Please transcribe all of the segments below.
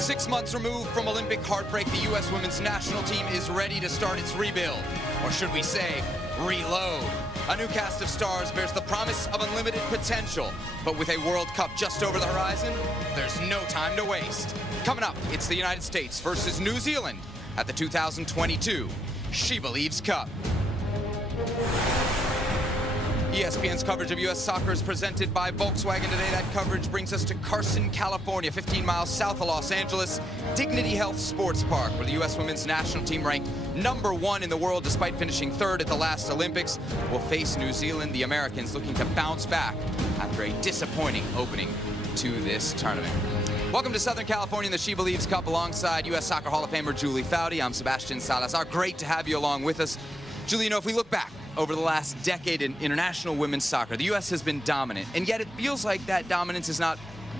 6 months removed from Olympic heartbreak, the U.S. women's national team is ready to start its rebuild. Or should we say, reload. A new cast of stars bears the promise of unlimited potential. But with a World Cup just over the horizon, there's no time to waste. Coming up, it's the United States versus New Zealand at the 2022 SheBelieves Cup. ESPN's coverage of U.S. soccer is presented by Volkswagen today. That coverage brings us to Carson, California, 15 miles south of Los Angeles. Dignity Health Sports Park, where the U.S. women's national team, ranked #1 in the world despite finishing 3rd at the last Olympics, will face New Zealand, the Americans looking to bounce back after a disappointing opening to this tournament. Welcome to Southern California in the SheBelieves Cup alongside U.S. Soccer Hall of Famer Julie Foudy. I'm Sebastian Salazar. Great to have you along with us. Julie, you know, if we look back over the last decade in international women's soccer, the U.S. has been dominant, and yet it feels like that dominance is not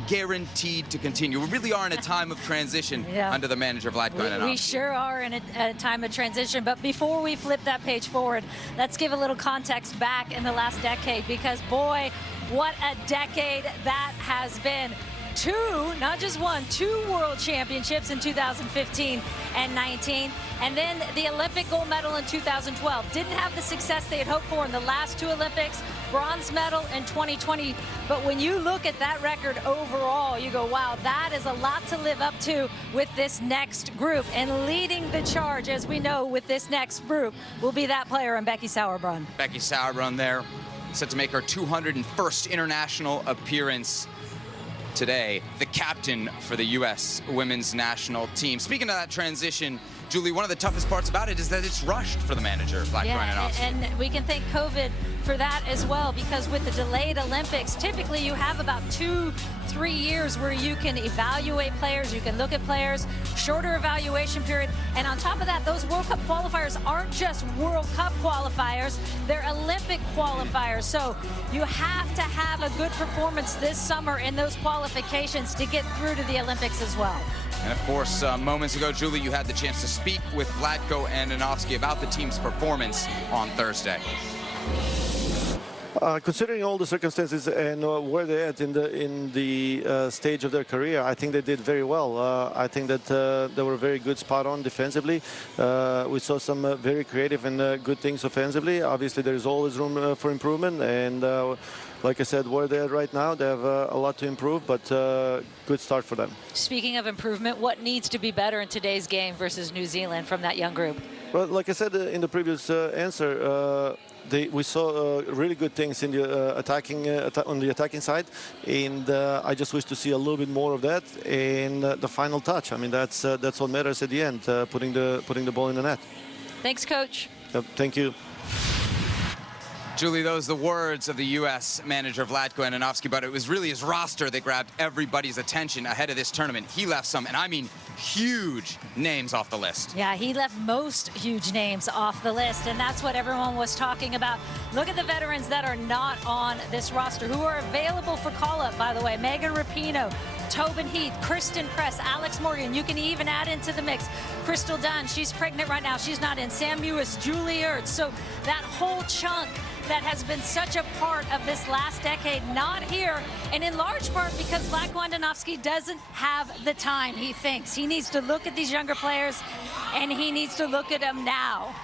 guaranteed to continue. We really are in a time of transition under the manager, Vlatko Ananonovski. We sure are in a time of transition, but before we flip that page forward, let's give a little context back in the last decade, because boy, what a decade that has been. Two, not just one, 2 world championships in 2015 and 19, and then the Olympic gold medal in 2012. Didn't have the success they had hoped for in the last 2 Olympics, bronze medal in 2020. But when you look at that record overall, you go, wow, that is a lot to live up to with this next group. And leading the charge, as we know, with this next group will be that player in Becky Sauerbrunn. Becky Sauerbrunn there, set to make her 201st international appearance today, the captain for the U.S. women's national team. Speaking of that transition, Julie, one of the toughest parts about it is that it's rushed for the manager, Vlatko Ananonovski. And we can thank COVID for that as well, because with the delayed Olympics, typically you have about 2-3 years where you can evaluate players, you can look at players, shorter evaluation period, and on top of that, those World Cup qualifiers aren't just World Cup qualifiers, they're Olympic qualifiers. So you have to have a good performance this summer in those qualifications to get through to the Olympics as well. And of course, moments ago, Julie, you had the chance to speak with Vlatko Ananonovski about the team's performance on Thursday. Considering all the circumstances and where they're at in the stage of their career, I think they did very well. I think that they were very good, spot on defensively. We saw some very creative and good things offensively. Obviously, there is always room for improvement, and like I said, where they're at right now, they have a lot to improve, but good start for them. Speaking of improvement, what needs to be better in today's game versus New Zealand from that young group? Well, like I said in the previous answer, we saw really good things in the on the attacking side, and I just wish to see a little bit more of that. And the final touch, I mean, that's what matters at the end, putting the ball in the net. Thanks, Coach. Yep, thank you. Julie, those are the words of the U.S. manager, Vlatko Ananonovski, but it was really his roster that grabbed everybody's attention ahead of this tournament. He left some, and I mean huge names off the list. Yeah, he left most huge names off the list, and that's what everyone was talking about. Look at the veterans that are not on this roster, who are available for call-up, by the way. Megan Rapinoe, Tobin Heath, Kristen Press, Alex Morgan. You can even add into the mix Crystal Dunn. She's pregnant right now. She's not in. Sam Mewis, Julie Ertz. So that whole chunk that has been such a part of this last decade, not here, and in large part because Vlatko Ananonovski doesn't have the time, he thinks. He needs to look at these younger players, and he needs to look at them now.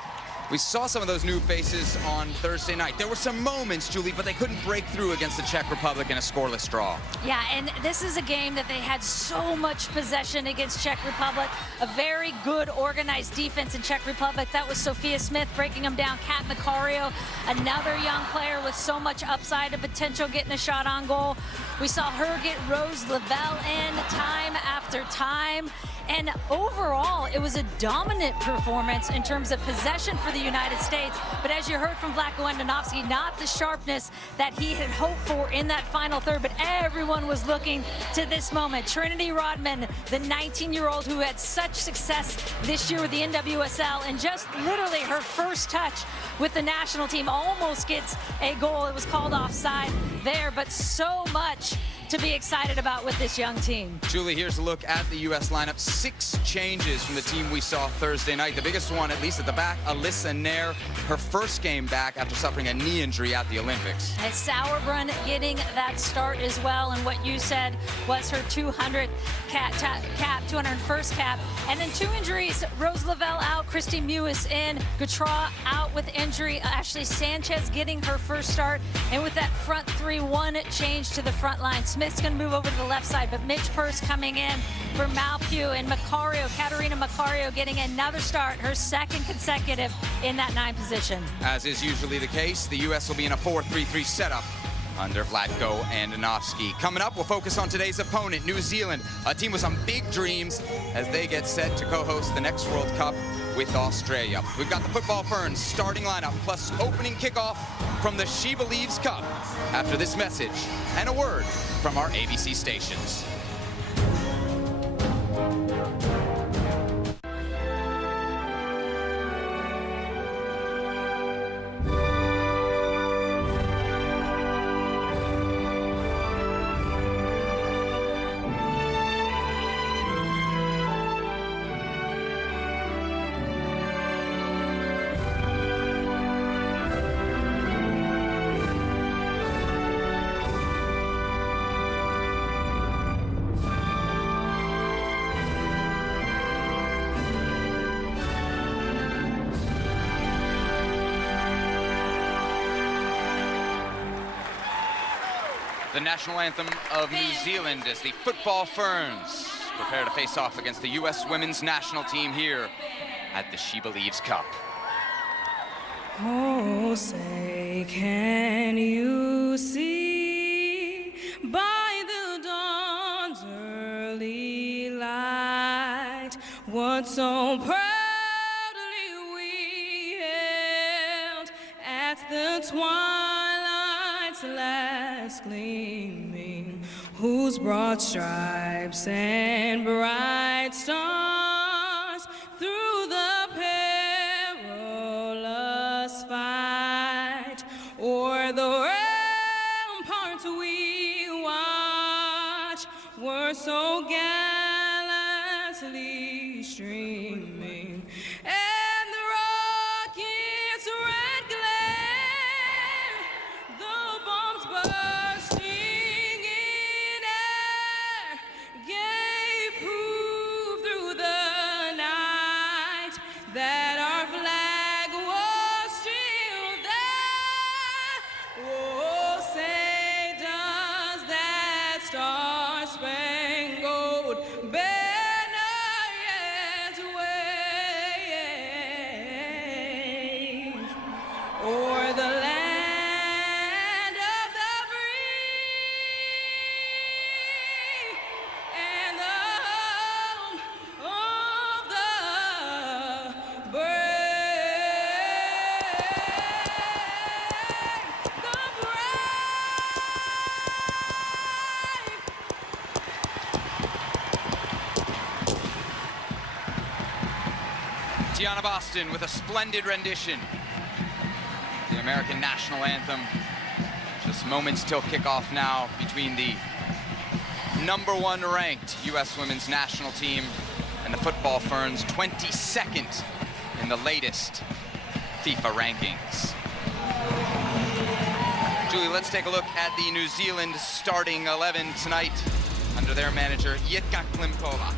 We saw some of those new faces on Thursday night. There were some moments, Julie, but they couldn't break through against the Czech Republic in a scoreless draw. Yeah, and this is a game that they had so much possession against Czech Republic. A very good organized defense in Czech Republic. That was Sophia Smith breaking them down. Kat Macario, another young player with so much upside and potential, getting a shot on goal. We saw her get Rose Lavelle in time after time. And overall, it was a dominant performance in terms of possession for the United States. But as you heard from Vlatko Ananonovski, not the sharpness that he had hoped for in that final third. But everyone was looking to this moment. Trinity Rodman, the 19-year-old who had such success this year with the NWSL, and just literally her first touch with the national team almost gets a goal. It was called offside there, but so much to be excited about with this young team. Julie, here's a look at the U.S. lineup. 6 changes from the team we saw Thursday night. The biggest one, at least at the back, Alyssa Nair, her first game back after suffering a knee injury at the Olympics. And Sauerbrunn getting that start as well, and what you said was her 201st cap. And then 2 injuries, Rose Lavelle out, Christy Mewis in, Gautrat out with injury, Ashley Sanchez getting her first start, and with that front 3-1 change to the front line. Smith's going to move over to the left side, but Mitch Purse coming in for Malpew, and Macario, Katarina Macario getting another start, her 2nd consecutive in that 9 position. As is usually the case, the U.S. will be in a 4-3-3 setup under Vlatko Andonovski. Coming up, we'll focus on today's opponent, New Zealand, a team with some big dreams as they get set to co-host the next World Cup with Australia. We've got the Football Ferns starting lineup plus opening kickoff from the SheBelieves Cup after this message and a word from our ABC stations. The national anthem of New Zealand as the Football Ferns prepare to face off against the U.S. women's national team here at the SheBelieves Cup. Oh, say, can you see by the dawn's early light what so proudly we held at the twilight's last gleaming, whose broad stripes and bright stars through the perilous fight o'er the ramparts we watch were so gallantly streaming, and the rocket's red glare, the bombs bursting in air, gave proof through the night that our flag was still there. Oh, say does that star-spangled banner yet wave o'er the land of the free and the home of the brave, the Tiana Boston with a splendid rendition. The American national anthem. Just moments till kickoff now between the #1 ranked U.S. women's national team and the Football Ferns, 22nd in the latest FIFA rankings. Julie, let's take a look at the New Zealand starting 11 tonight under their manager, Jitka Klimkova.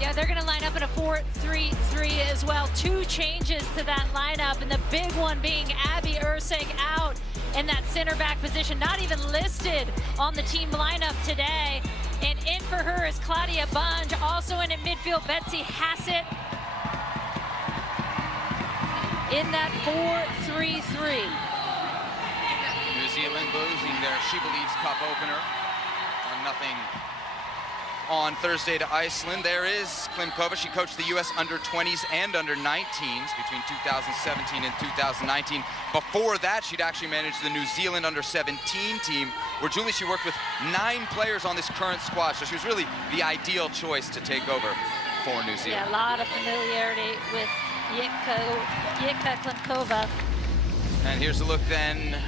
Yeah, they're going to line up in a 4-3-3 as well. 2 changes to that lineup, and the big one being Abby Ursig out in that center back position, not even listed on the team lineup today. And in for her is Claudia Bunge, also in at midfield, Betsy Hassett in that 4-3-3. New Zealand losing their SheBelieves Cup opener 1-0 on Thursday to Iceland. There is Klimkova. She coached the U.S. under-20s and under-19s between 2017 and 2019. Before that, she'd actually managed the New Zealand under-17 team, where, Julie, she worked with 9 players on this current squad, so she was really the ideal choice to take over for New Zealand. Yeah, a lot of familiarity with Jitka Klimkova. And here's a look then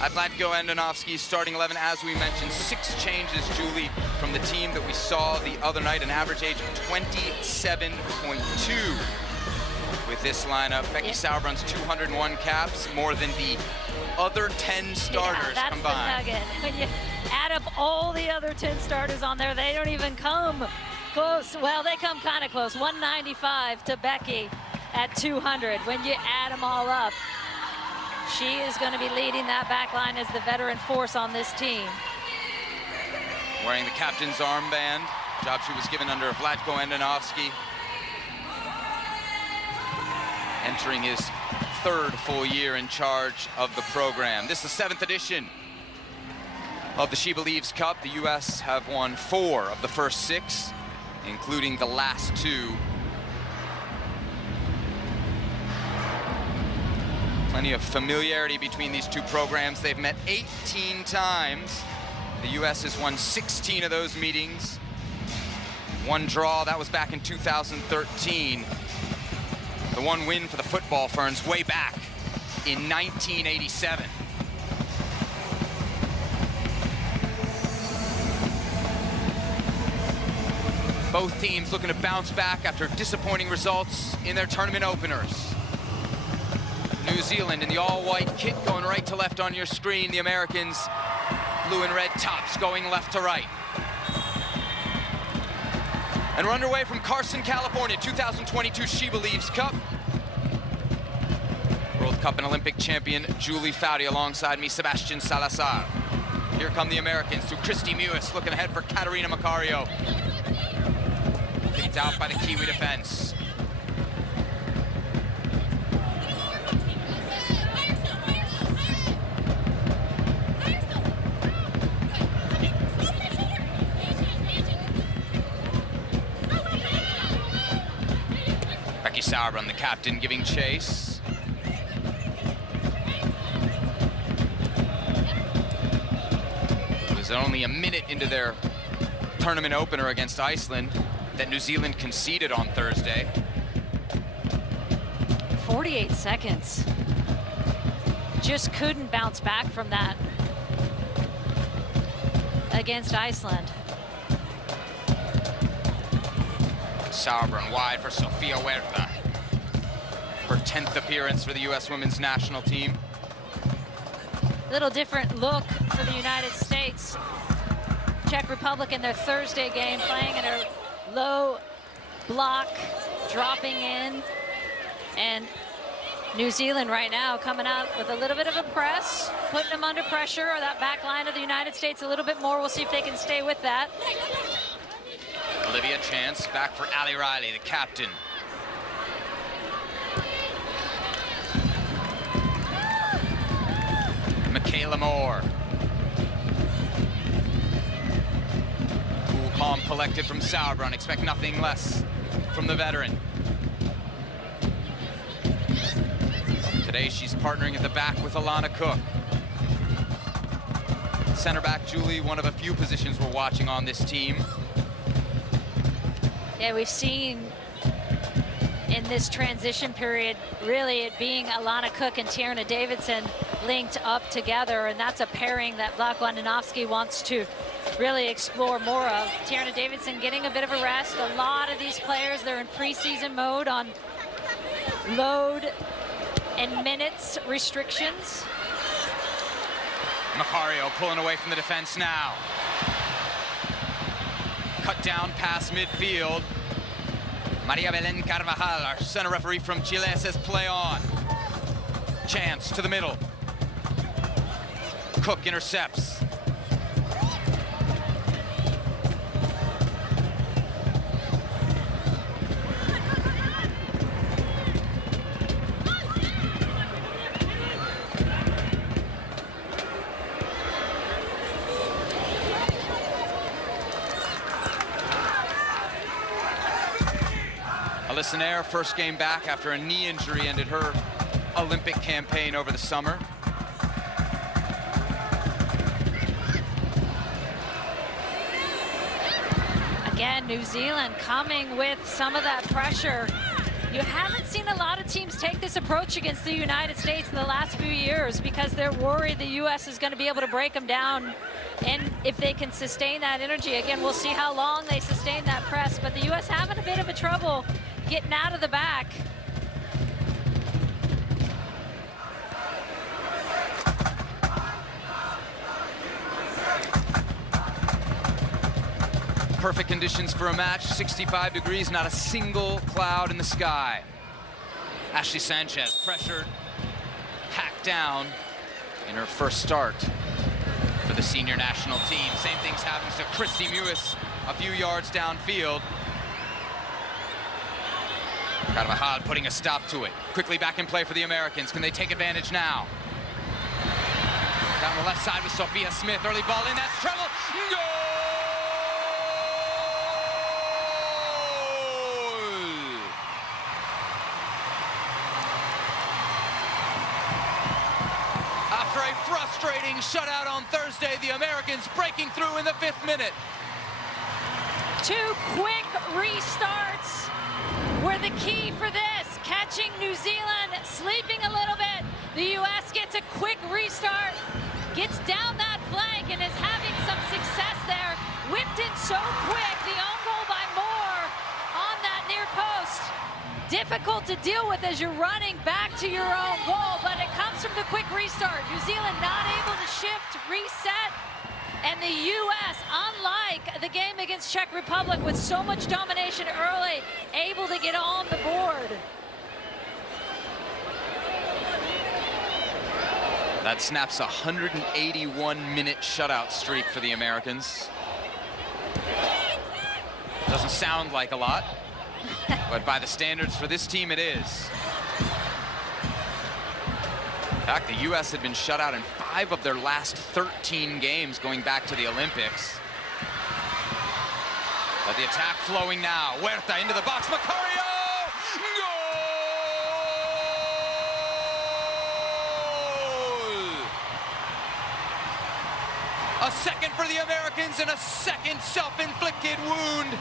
At Vlatko Andonovski's starting 11, as we mentioned, 6 changes, Julie, from the team that we saw the other night, an average age of 27.2. With this lineup, Becky Sauerbrun's 201 caps, more than the other 10 starters that's combined. The nugget. When you add up all the other 10 starters on there, they don't even come close. Well, they come kind of close. 195 to Becky at 200. When you add them all up, she is going to be leading that back line as the veteran force on this team. Wearing the captain's armband, job she was given under Vlatko Andonovski. Entering his 3rd full year in charge of the program. This is the 7th edition of the SheBelieves Cup. The U.S. have won 4 of the first 6, including the last 2. Plenty of familiarity between these 2 programs. They've met 18 times. The U.S. has won 16 of those meetings. 1 draw, that was back in 2013. The 1 win for the football Ferns way back in 1987. Both teams looking to bounce back after disappointing results in their tournament openers. New Zealand in the all-white kit going right to left on your screen. The Americans, blue and red tops going left to right. And we're underway from Carson, California, 2022 SheBelieves Cup. World Cup and Olympic champion Julie Foudy alongside me, Sebastian Salazar. Here come the Americans through Christy Mewis, looking ahead for Caterina Macario. Kicked out by the Kiwi defense. Sauerbrunn, the captain, giving chase. It was only a minute into their tournament opener against Iceland that New Zealand conceded on Thursday. 48 seconds. Just couldn't bounce back from that against Iceland. Sauerbrunn wide for Sofia Huerta. Her 10th appearance for the U.S. women's national team. Little different look for the United States. Czech Republic in their Thursday game playing in a low block, dropping in. And New Zealand right now coming out with a little bit of a press, putting them under pressure, or that back line of the United States a little bit more. We'll see if they can stay with that. Olivia Chance back for Ali Riley, the captain. Michaela Moore. Cool, calm, collected from Sauerbrunn. Expect nothing less from the veteran. Today she's partnering at the back with Alana Cook. Center back, Julie, one of a few positions we're watching on this team. Yeah, we've seen in this transition period, really it being Alana Cook and Tierna Davidson linked up together, and that's a pairing that Vlatko Andonovski wants to really explore more of. Tierna Davidson getting a bit of a rest. A lot of these players, they're in preseason mode on load and minutes restrictions. Macario pulling away from the defense now. Cut down past midfield. Maria Belén Carvajal, our center referee from Chile, says play on. Chance to the middle. Cook intercepts. Alyssa Nair, first game back after a knee injury, ended her Olympic campaign over the summer. Again, New Zealand coming with some of that pressure You haven't seen a lot of teams take this approach against the United States in the last few years because they're worried the U.S. is going to be able to break them down. And if they can sustain that energy, again, we'll see how long they sustain that press. But the U.S. having a bit of a trouble getting out of the back. Perfect conditions for a match, 65 degrees, not a single cloud in the sky. Ashley Sanchez pressured, hacked down in her first start for the senior national team. Same things happens to Christy Mewis a few yards downfield. Carvajal putting a stop to it. Quickly back in play for the Americans. Can they take advantage now? Down the left side with Sophia Smith. Early ball in, that's trouble. Goal! After a frustrating shutout on Thursday, the Americans breaking through in the 5th minute. 2 quick restarts were the key for this. Catching New Zealand, sleeping a little bit. The U.S. gets a quick restart, gets down that flank, and is having some success there. Whipped in so quick, the own goal by Moore on that near post. Difficult to deal with as you're running back to your own goal, but it comes from the quick restart. New Zealand not able to shift, reset, and the U.S., unlike the game against Czech Republic with so much domination early, able to get on the board. That snaps a 181-minute shutout streak for the Americans. Doesn't sound like a lot, but by the standards for this team, it is. In fact, the U.S. had been shut out in 5 of their last 13 games going back to the Olympics. But the attack flowing now. Huerta into the box. Macario! A second for the Americans and a second self-inflicted wound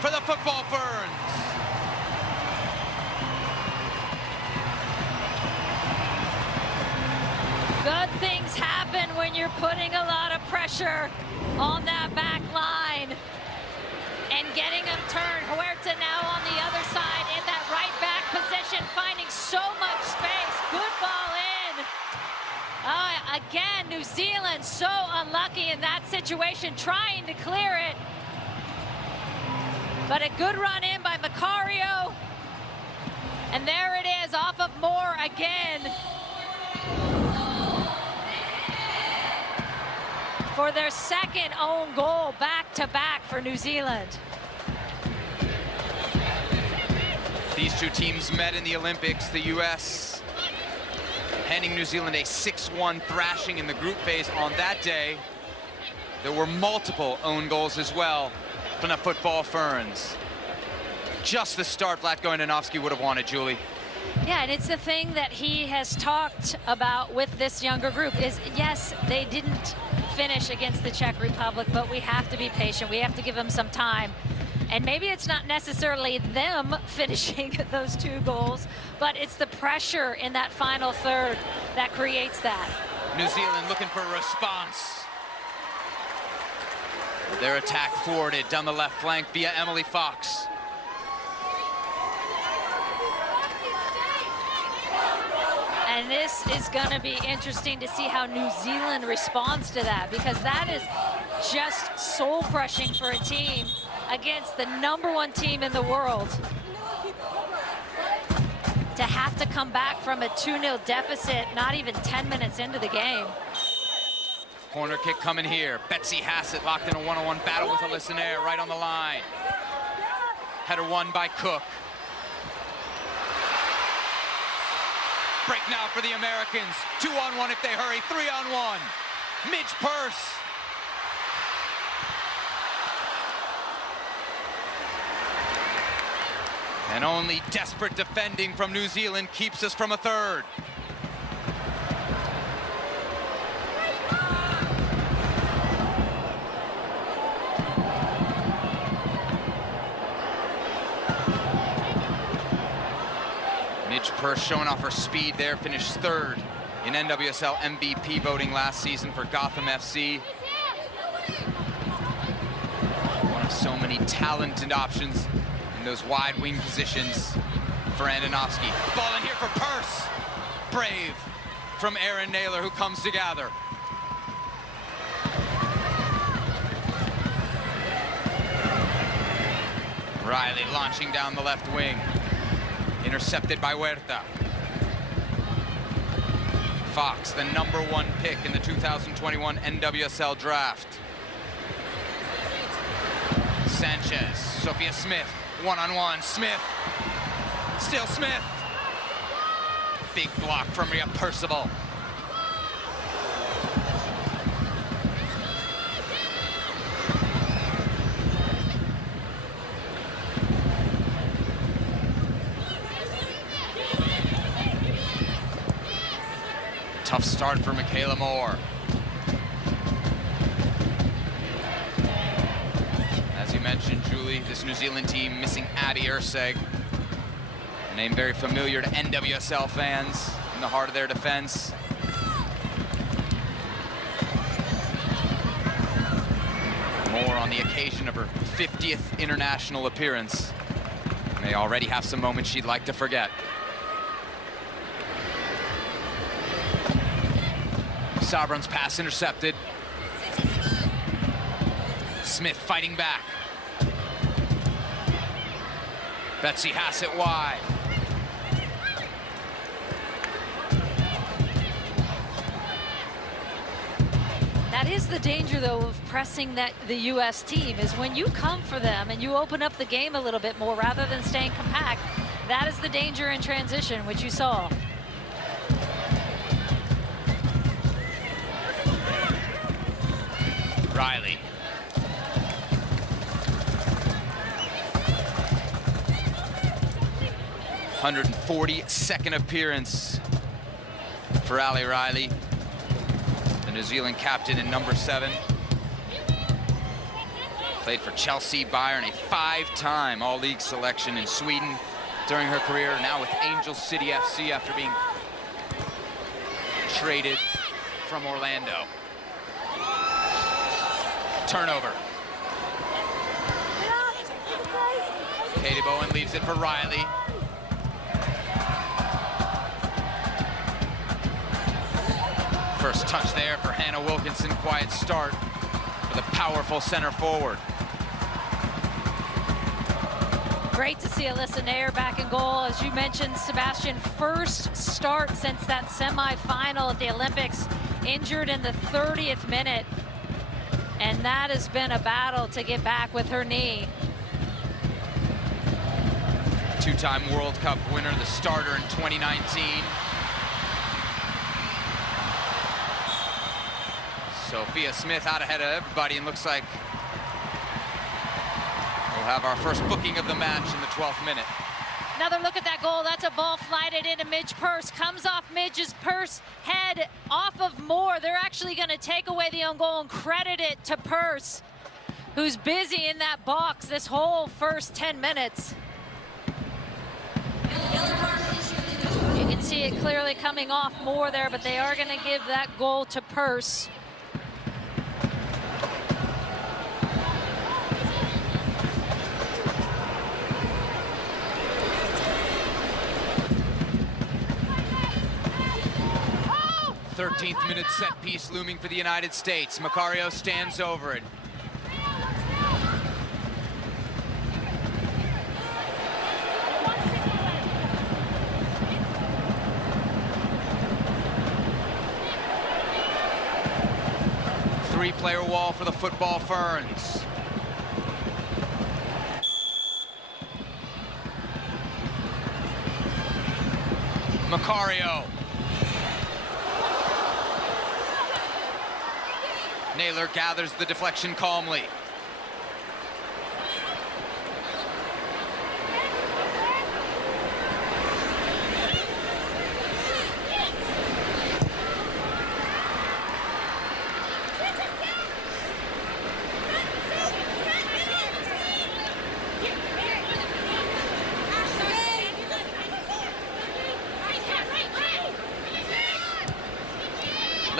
for the football Ferns. Good things happen when you're putting a lot of pressure on that back line and getting them turned. Huerta now on the other side in that right back position, finding so much space. Good ball in. Again, New Zealand so unlucky in that situation, trying to clear it. But a good run in by Macario. And there it is, off of Moore again. For their second own goal back-to-back for New Zealand. These two teams met in the Olympics. The U.S. handing New Zealand a 6-1 thrashing in the group phase on that day. There were multiple own goals as well from the football Ferns. Just the start Vlatko Andonovski would have wanted, Julie. Yeah, and it's the thing that he has talked about with this younger group is, yes, they didn't finish against the Czech Republic, but we have to be patient. We have to give them some time. And maybe it's not necessarily them finishing those 2 goals, but it's the pressure in that final third that creates that. New Zealand looking for a response. Their attack forwarded down the left flank via Emily Fox. And this is going to be interesting to see how New Zealand responds to that, because that is just soul-crushing for a team against the #1 team in the world. To have to come back from a 2-0 deficit, not even 10 minutes into the game. Corner kick coming here. Betsy Hassett locked in a one-on-one battle with Alyssa Nair right on the line. Header won by Cook. Break now for the Americans. 2-on-1 if they hurry, 3-on-1. Midge Purse. And only desperate defending from New Zealand keeps us from a third. Purse showing off her speed there, finished third in NWSL MVP voting last season for Gotham FC. One of so many talented options in those wide wing positions for Andonovski. Ball in here for Purse. Brave from Erin Naylor, who comes to gather. Riley launching down the left wing. Intercepted by Huerta. Fox, the #1 pick in the 2021 NWSL draft. Sanchez, Sophia Smith, one-on-one, Smith. Still Smith. Big block from Rhea Percival. Tough start for Michaela Moore. As you mentioned, Julie, this New Zealand team missing Abby Erceg. A name very familiar to NWSL fans in the heart of their defense. Moore on the occasion of her 50th international appearance may already have some moments she'd like to forget. Sabran's pass intercepted. Smith fighting back. Betsy Hassett wide. That is the danger, though, of pressing the U.S. team, is when you come for them and you open up the game a little bit more rather than staying compact. That is the danger in transition, which you saw. Riley. #142nd appearance for Ali Riley, the New Zealand captain and #7. Played for Chelsea, Bayern, a 5-time All-League selection in Sweden during her career. Now with Angel City FC after being traded from Orlando. Turnover. Katie Bowen leaves it for Riley. First touch there for Hannah Wilkinson. Quiet start for the powerful center forward. Great to see Alyssa Nair back in goal. As you mentioned, Sebastian, first start since that semifinal at the Olympics. Injured in the 30th minute. And that has been a battle to get back with her knee. Two-time World Cup winner, the starter in 2019. Sophia Smith out ahead of everybody, and looks like we'll have our first booking of the match in the 12th minute. Another look at that goal. That's a ball flighted into Midge Purse. Comes off Midge's Purse head off of Moore. They're actually going to take away the own goal and credit it to Purse, who's busy in that box this whole first 10 minutes. You can see it clearly coming off Moore there, but they are going to give that goal to Purse. Oh! 13th minute set piece looming for the United States. Macario stands over it. Three-player wall for the football Ferns. Macario. Naylor gathers the deflection calmly.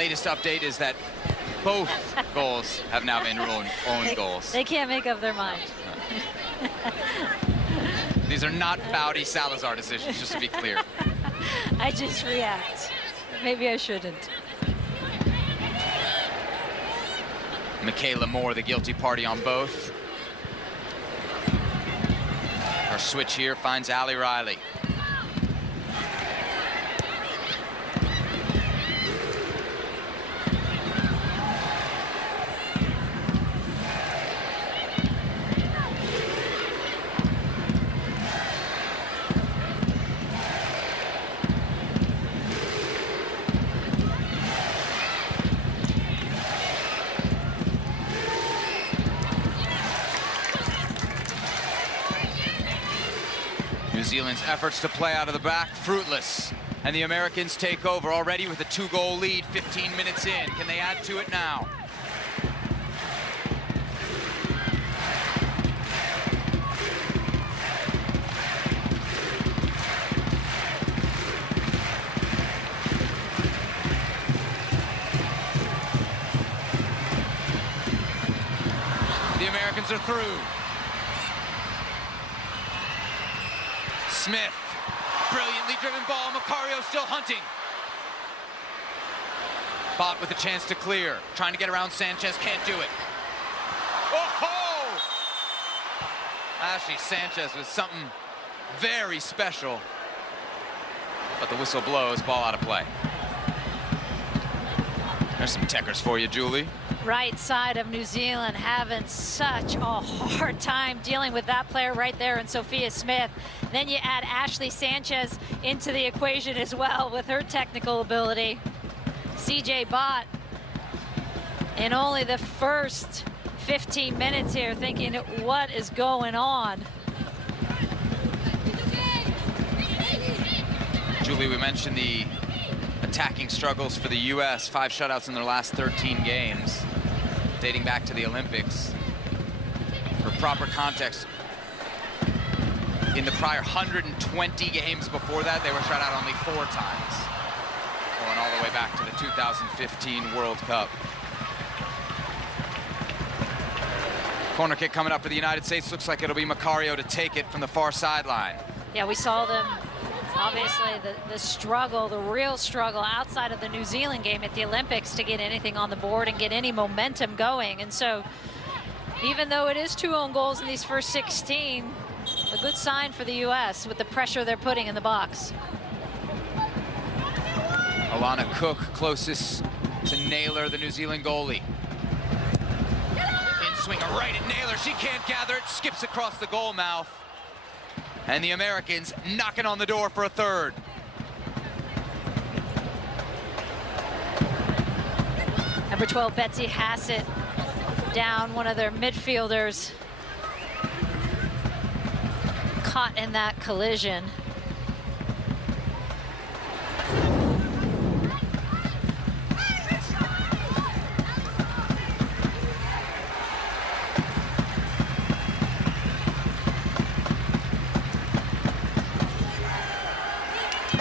latest update is that both goals have now been own goals. They can't make up their mind. These are not Bowdy Salazar decisions, just to be clear. I just react. Maybe I shouldn't. Michaela Moore, the guilty party on both. Our switch here finds Allie Riley. New Zealand's efforts to play out of the back, fruitless. And the Americans take over already with a 2-goal lead, 15 minutes in. Can they add to it now? The Americans are through. Smith, brilliantly driven ball. Macario still hunting. Bott with a chance to clear. Trying to get around Sanchez, can't do it. Oh-ho! Ashley Sanchez with something very special. But the whistle blows, ball out of play. There's some techers for you, Julie. Right side of New Zealand having such a hard time dealing with that player right there in Sophia Smith. Then you add Ashley Sanchez into the equation as well with her technical ability. CJ Bott in only the first 15 minutes here thinking, what is going on? Julie, we mentioned the attacking struggles for the U.S. 5 shutouts in their last 13 games, dating back to the Olympics. For proper context, in the prior 120 games before that, they were shut out only 4 times, going all the way back to the 2015 World Cup. Corner kick coming up for the United States. Looks like it'll be Macario to take it from the far sideline. Yeah, we saw them, obviously, the struggle, the real struggle outside of the New Zealand game at the Olympics to get anything on the board and get any momentum going. And so, even though it is 2 own goals in these first 16, a good sign for the U.S. with the pressure they're putting in the box. Alana Cook closest to Naylor, the New Zealand goalie. In swinger right at Naylor. She can't gather it, skips across the goal mouth. And the Americans knocking on the door for a third. Number 12, Betsy Hassett, down, one of their midfielders caught in that collision.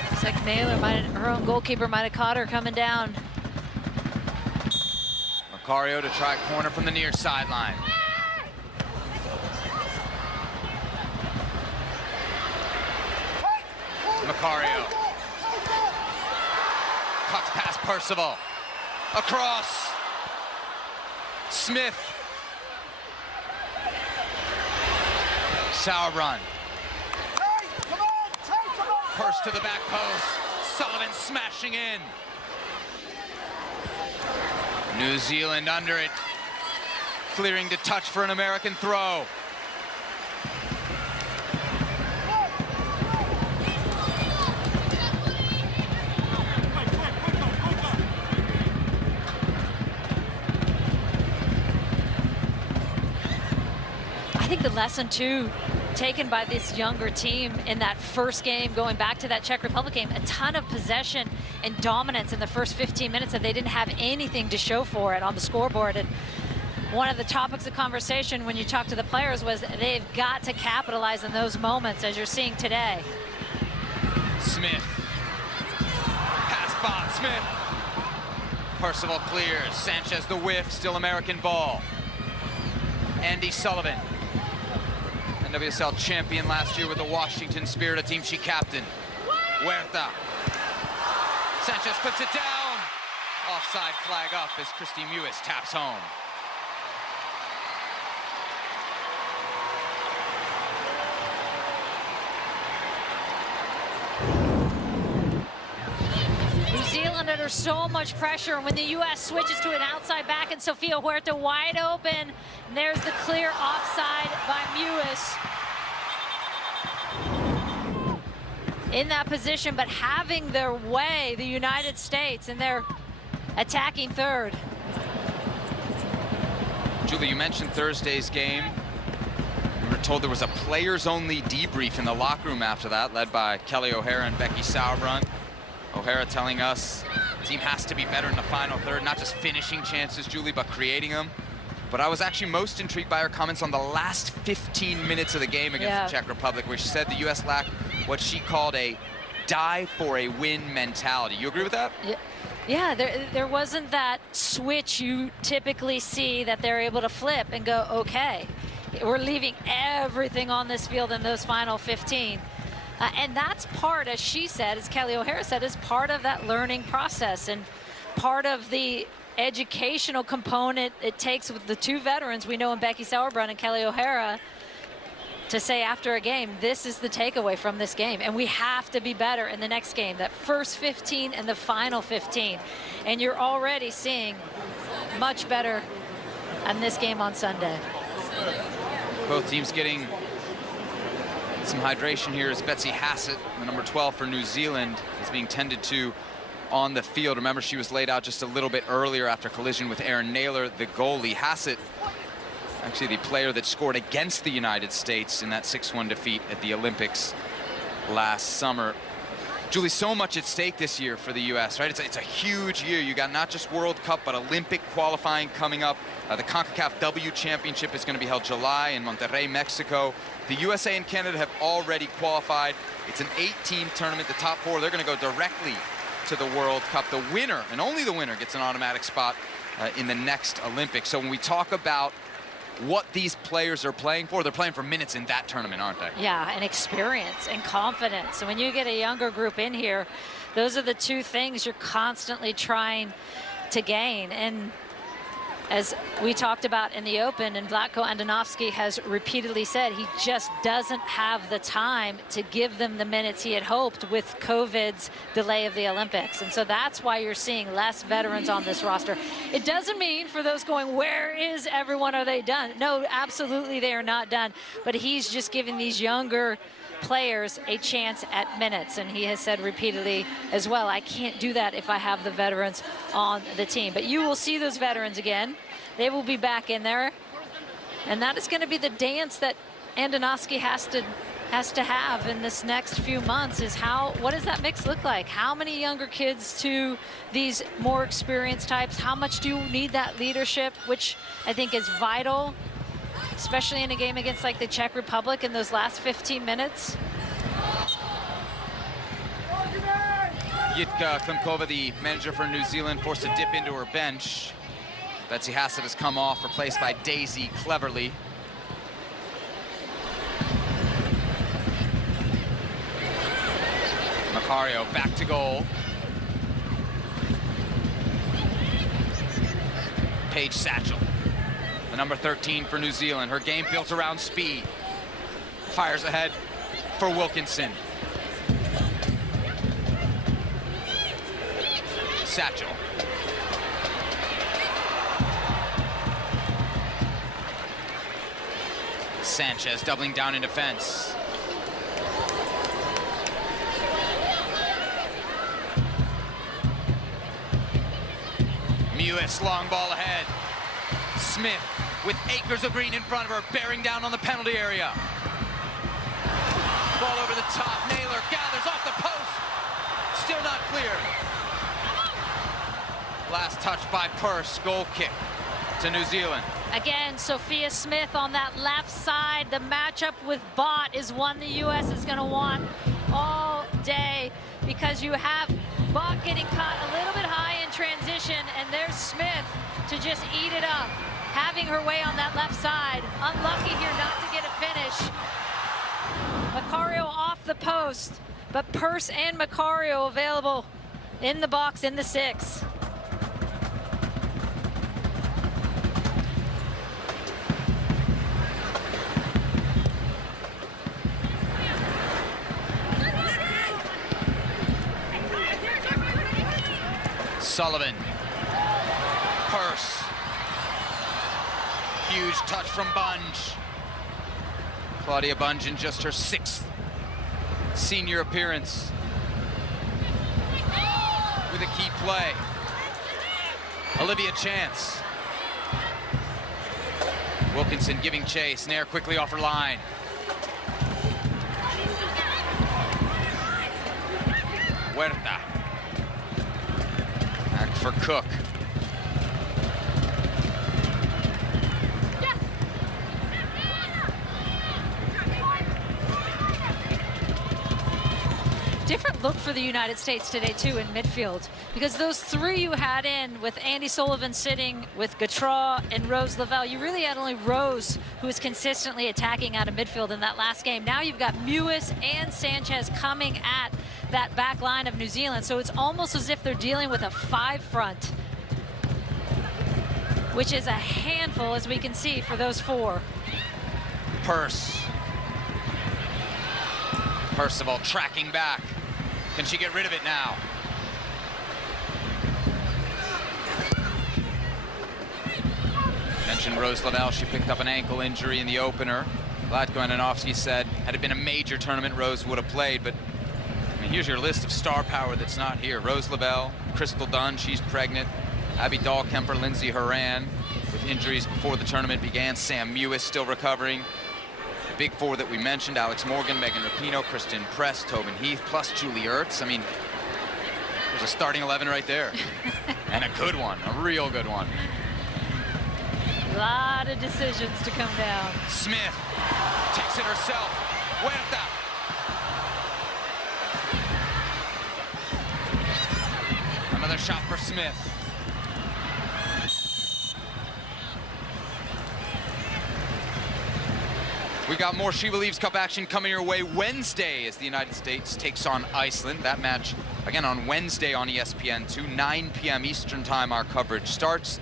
Looks like Naylor her own goalkeeper might have caught her coming down. Macario to try corner from the near sideline. Macario. Cuts past Percival. Across. Smith. Sauerbrunn. Hurst to the back post. Sullivan smashing in. New Zealand under it. Clearing to touch for an American throw. I think the lesson too taken by this younger team in that first game, going back to that Czech Republic game, a ton of possession and dominance in the first 15 minutes that they didn't have anything to show for it on the scoreboard. And one of the topics of conversation when you talk to the players was they've got to capitalize on those moments, as you're seeing today. Smith. Pass Bott. Smith. Percival clears. Sanchez the whiff, still American ball. Andy Sullivan, NWSL champion last year with the Washington Spirit, a team she captained. Huerta. Sanchez puts it down. Offside flag up as Christy Mewis taps home. New Zealand under so much pressure. When the U.S. switches to an outside back and Sofia Huerta wide open, and there's the clear offside by Mewis. In that position, but having their way, the United States, and they're attacking third. Julie, you mentioned Thursday's game. We were told there was a players-only debrief in the locker room after that, led by Kelly O'Hara and Becky Sauerbrunn. O'Hara telling us the team has to be better in the final third, not just finishing chances, Julie, but creating them. But I was actually most intrigued by her comments on the last 15 minutes of the game against the Czech Republic, where she said the U.S. lacked what she called a die-for-a-win mentality. You agree with that? Yeah, there wasn't that switch you typically see that they're able to flip and go, okay, we're leaving everything on this field in those final 15. And that's part, as she said, as Kelly O'Hara said, is part of that learning process and part of the educational component it takes with the two veterans we know in Becky Sauerbrunn and Kelly O'Hara to say after a game, this is the takeaway from this game. And we have to be better in the next game, that first 15 and the final 15. And you're already seeing much better in this game on Sunday. Both teams getting some hydration here as Betsy Hassett, the number 12 for New Zealand, is being tended to on the field. Remember, she was laid out just a little bit earlier after collision with Erin Naylor, the goalie. Hassett, actually the player that scored against the United States in that 6-1 defeat at the Olympics last summer. Julie, so much at stake this year for the U.S., right? It's a huge year. You got not just World Cup, but Olympic qualifying coming up. The CONCACAF W Championship is going to be held July in Monterrey, Mexico. The USA and Canada have already qualified. It's an 8-team tournament. The top 4, they're going to go directly to the World Cup. The winner, and only the winner, gets an automatic spot in the next Olympics. So when we talk about what these players are playing for, they're playing for minutes in that tournament, aren't they? Yeah, and experience and confidence. And when you get a younger group in here, those are the two things you're constantly trying to gain. And as we talked about in the Open, and Vlatko Andonovski has repeatedly said, he just doesn't have the time to give them the minutes he had hoped with COVID's delay of the Olympics. And so that's why you're seeing less veterans on this roster. It doesn't mean, for those going, where is everyone? Are they done? No, absolutely they are not done. But he's just giving these younger players a chance at minutes, and he has said repeatedly as well, I can't do that if I have the veterans on the team. But you will see those veterans again. They will be back in there, and that is going to be the dance that Andonovski has to have in this next few months. Is what does that mix look like? How many younger kids to these more experienced types? How much do you need that leadership, which I think is vital, especially in a game against like the Czech Republic in those last 15 minutes. Jitka Klimkova, the manager for New Zealand, forced to dip into her bench. Betsy Hassett has come off, replaced by Daisy Cleverly. Macario back to goal. Paige Satchel, the number 13 for New Zealand. Her game built around speed. Fires ahead for Wilkinson. Satchel. Sanchez doubling down in defense. Mewis, long ball ahead. Smith with acres of green in front of her, bearing down on the penalty area. Ball over the top, Naylor gathers off the post. Still not clear. Last touch by Purse, goal kick to New Zealand. Again, Sophia Smith on that left side. The matchup with Bott is one the U.S. is going to want all day, because you have Bott getting caught a little bit high in transition, and there's Smith to just eat it up, having her way on that left side. Unlucky here not to get a finish. Macario off the post, but Purse and Macario available in the box in the 6. Sullivan. Purse. Huge touch from Bunge. Claudia Bunge in just her 6th senior appearance. With a key play. Olivia Chance. Wilkinson giving chase. Nair quickly off her line. Huerta. Back for Cook. Different look for the United States today, too, in midfield, because those 3 you had in with Andy Sullivan sitting, with Gautrat and Rose Lavelle, you really had only Rose who was consistently attacking out of midfield in that last game. Now you've got Mewis and Sanchez coming at that back line of New Zealand, so it's almost as if they're dealing with a 5 front, which is a handful, as we can see, for those 4. Purse. Percival tracking back. Can she get rid of it now? Mentioned Rose Lavelle. She picked up an ankle injury in the opener. Vlatko Ananovsky said, had it been a major tournament, Rose would have played, but I mean, here's your list of star power that's not here. Rose Lavelle, Crystal Dunn, she's pregnant. Abby Dahlkemper, Lindsay Horan with injuries before the tournament began. Sam Mewis still recovering. The big 4 that we mentioned, Alex Morgan, Megan Rapinoe, Kristen Press, Tobin Heath, plus Julie Ertz. I mean, there's a starting 11 right there. And a good one, a real good one. A lot of decisions to come down. Smith takes it herself. Huerta. Another shot for Smith. We got more SheBelieves Cup action coming your way Wednesday as the United States takes on Iceland. That match, again, on Wednesday on ESPN2, 9 p.m. Eastern Time, our coverage starts.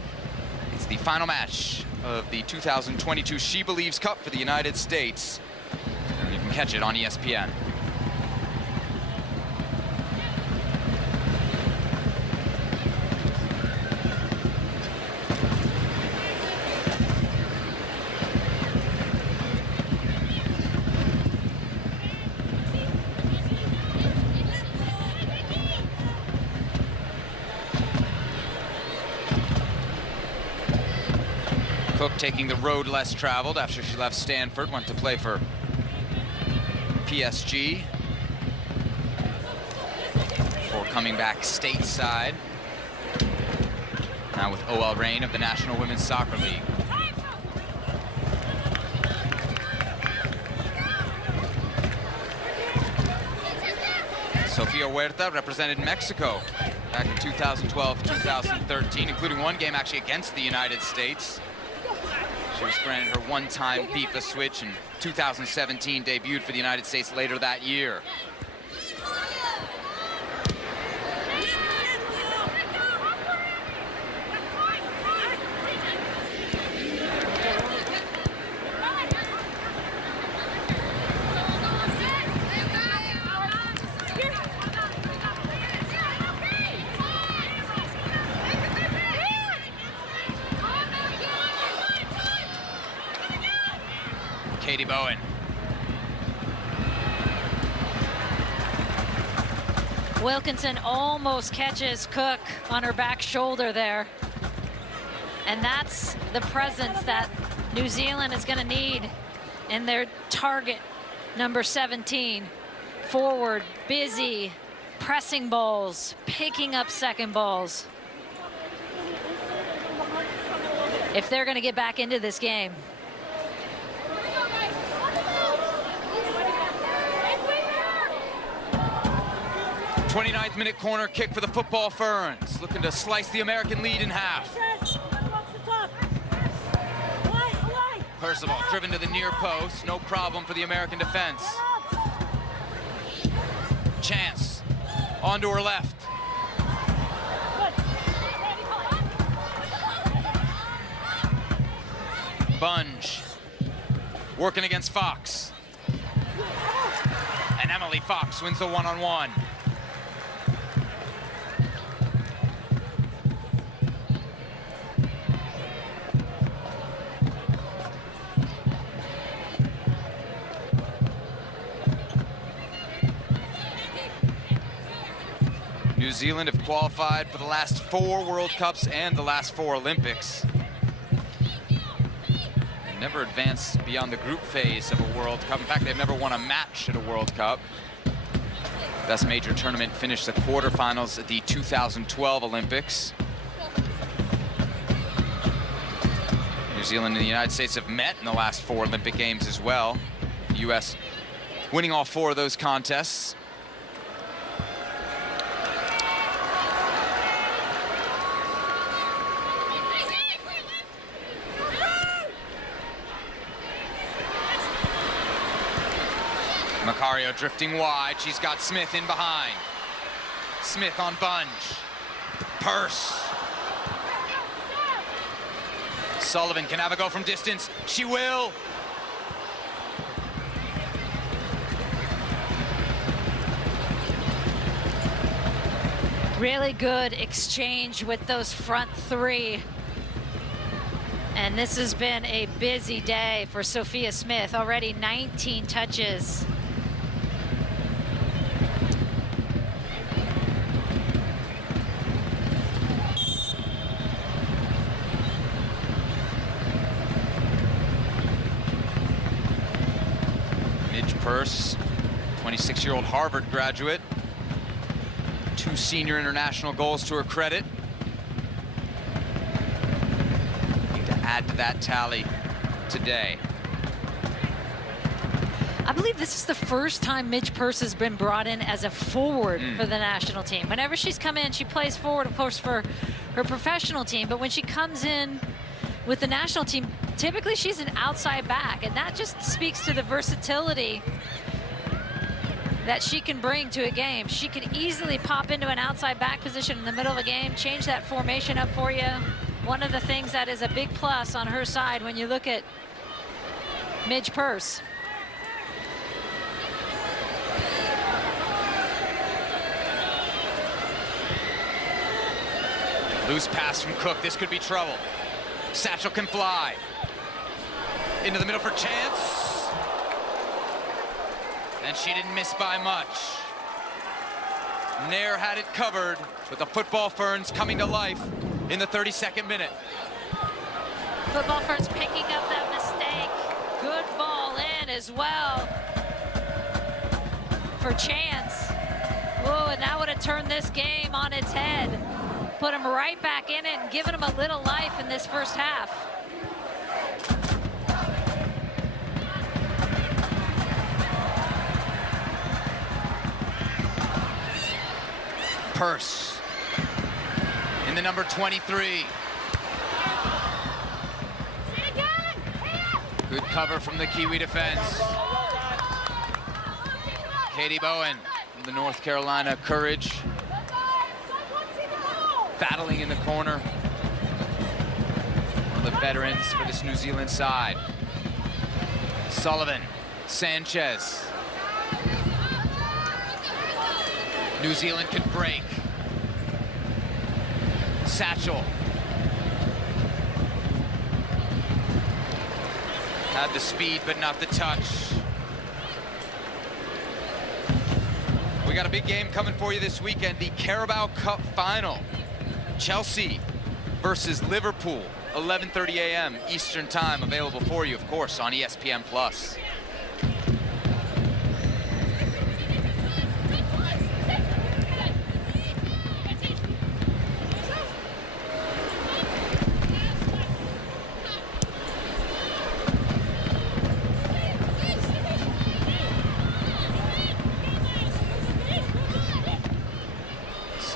It's the final match of the 2022 SheBelieves Cup for the United States. And you can catch it on ESPN. Cook taking the road less traveled after she left Stanford, went to play for PSG before coming back stateside. Now with OL Reign of the National Women's Soccer League. Sofia Huerta represented Mexico back in 2012-2013, including one game actually against the United States. She was granted her one-time FIFA switch and 2017 debuted for the United States later that year. Katie Bowen. Wilkinson almost catches Cook on her back shoulder there. And that's the presence that New Zealand is going to need in their target, number 17. Forward, busy, pressing balls, picking up second balls. If they're going to get back into this game. 29th minute corner kick for the football Ferns, looking to slice the American lead in half. Percival driven to the near post, no problem for the American defense. Chance onto her left. Bunge working against Fox. And Emily Fox wins the one-on-one. New Zealand have qualified for the last 4 World Cups and the last 4 Olympics. They've never advanced beyond the group phase of a World Cup. In fact, they've never won a match at a World Cup. Best major tournament finished the quarterfinals at the 2012 Olympics. New Zealand and the United States have met in the last 4 Olympic Games as well. The U.S. winning all 4 of those contests. Macario drifting wide. She's got Smith in behind. Smith on Bunge. Purse. Sullivan can have a go from distance. She will. Really good exchange with those front 3. And this has been a busy day for Sophia Smith. Already 19 touches. Purse, 26-year-old Harvard graduate. 2 senior international goals to her credit. Need to add to that tally today. I believe this is the first time Midge Purse has been brought in as a forward for the national team. Whenever she's come in, she plays forward, of course, for her professional team. But when she comes in with the national team, typically she's an outside back, and that just speaks to the versatility that she can bring to a game. She can easily pop into an outside back position in the middle of a game, change that formation up for you. One of the things that is a big plus on her side when you look at Midge Purse. Loose pass from Cook. This could be trouble. Satchel can fly. Into the middle for Chance. And she didn't miss by much. Nair had it covered, with the football Ferns coming to life in the 32nd minute. Football Ferns picking up that mistake. Good ball in as well for Chance. Whoa, and that would have turned this game on its head. Put him right back in it and given him a little life in this first half. Purse in the number 23. Good cover from the Kiwi defense. Katie Bowen from the North Carolina Courage. Battling in the corner. One of the veterans for this New Zealand side. Sullivan, Sanchez. New Zealand can break. Satchel. Had the speed, but not the touch. We got a big game coming for you this weekend, the Carabao Cup final. Chelsea versus Liverpool, 11:30 a.m. Eastern Time, available for you, of course, on ESPN+.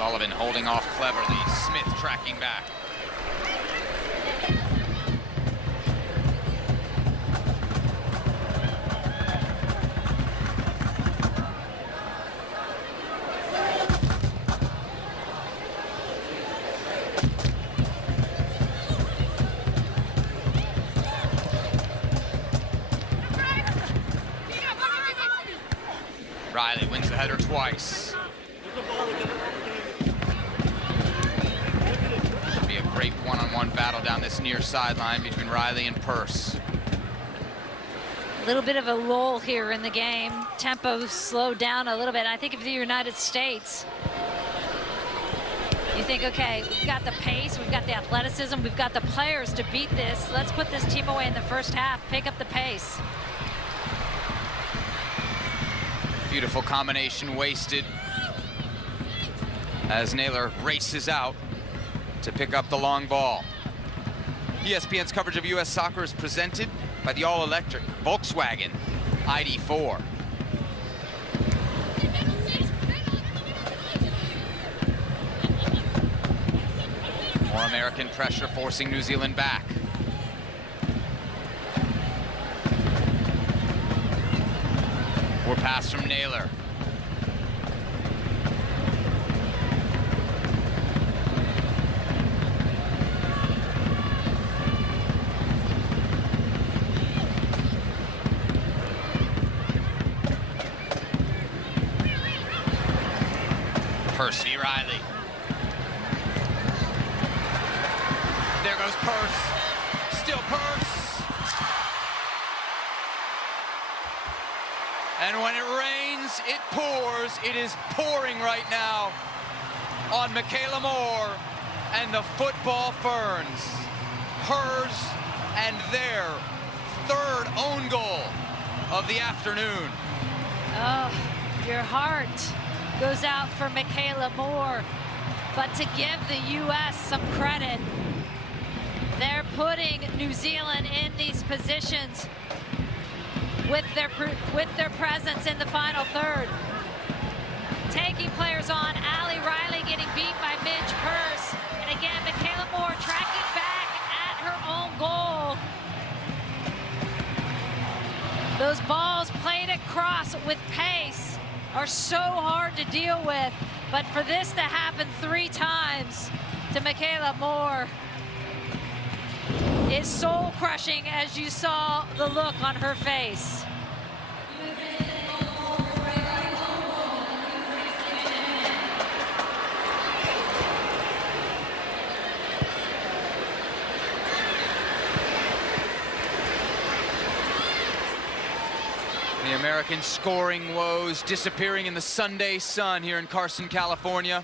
Sullivan holding off cleverly. Smith tracking back. Riley wins the header twice. Should be a great one-on-one battle down this near sideline between Riley and Purse. A little bit of a lull here in the game. Tempo slowed down a little bit. I think of the United States, you think, okay, we've got the pace, we've got the athleticism, we've got the players to beat this. Let's put this team away in the first half, pick up the pace. Beautiful combination wasted as Naylor races out to pick up the long ball. ESPN's coverage of U.S. soccer is presented by the all-electric Volkswagen ID4. More American pressure forcing New Zealand back. Poor pass from Naylor. Purse v. Riley. There goes Purse. Still Purse. And when it rains, it pours. It is pouring right now on Michaela Moore and the football Ferns. Hers and their third own goal of the afternoon. Oh, your heart goes out for Michaela Moore. But to give the U.S. some credit, they're putting New Zealand in these positions with their presence in the final third. Taking players on, Ali Riley getting beat by Midge Purse. And again, Michaela Moore tracking back at her own goal. Those balls played across with pace are so hard to deal with. But for this to happen 3 times to Michaela Moore is soul crushing, as you saw the look on her face. The American scoring woes disappearing in the Sunday sun here in Carson, California.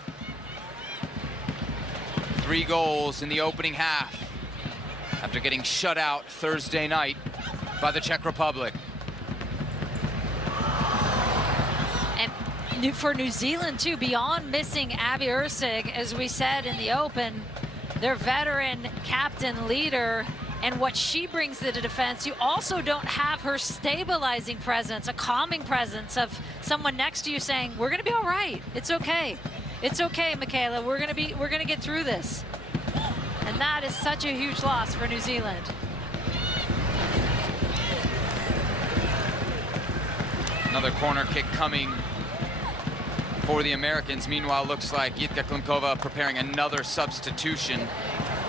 3 goals in the opening half after getting shut out Thursday night by the Czech Republic. And for New Zealand too, beyond missing Abby Erceg, as we said in the open, their veteran captain leader and what she brings to the defense, you also don't have her stabilizing presence, a calming presence of someone next to you saying, we're gonna be all right, it's okay. It's okay, Michaela, we're gonna get through this. And that is such a huge loss for New Zealand. Another corner kick coming for the Americans. Meanwhile, looks like Jitka Klimkova preparing another substitution.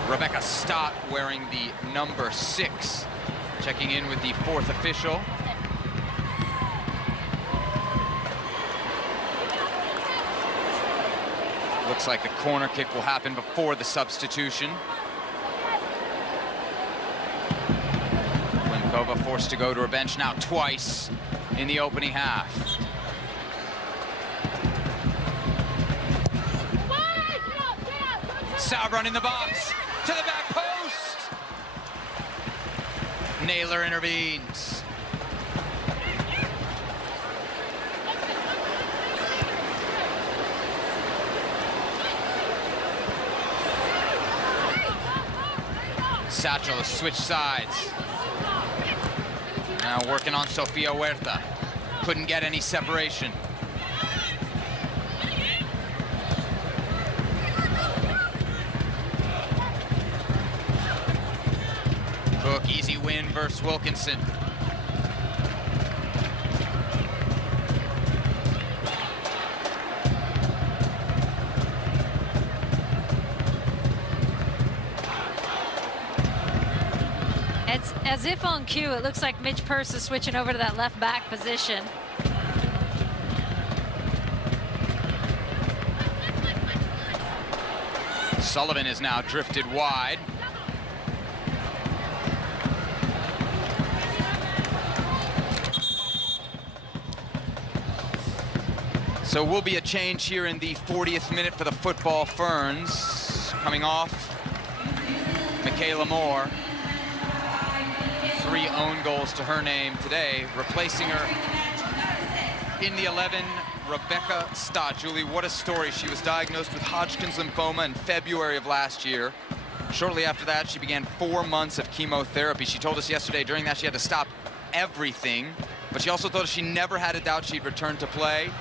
Rebecca Stott wearing the number 6, checking in with the 4th official. Looks like the corner kick will happen before the substitution. Klimkova forced to go to her bench now twice in the opening half. Sauerbrunn in the box, to the back post. Naylor intervenes. Satchel has switched sides. Now working on Sofia Huerta. Couldn't get any separation. Cook, easy win versus Wilkinson. It's as if on cue, it looks like Midge Purse is switching over to that left back position. Sullivan is now drifted wide. So will be a change here in the 40th minute for the football Ferns. Coming off, Michaela Moore. 3 own goals to her name today. Replacing her in the 11, Rebecca Stott. Julie, what a story. She was diagnosed with Hodgkin's lymphoma in February of last year. Shortly after that, she began 4 months of chemotherapy. She told us yesterday during that she had to stop everything, but she also told us she never had a doubt she'd return to play.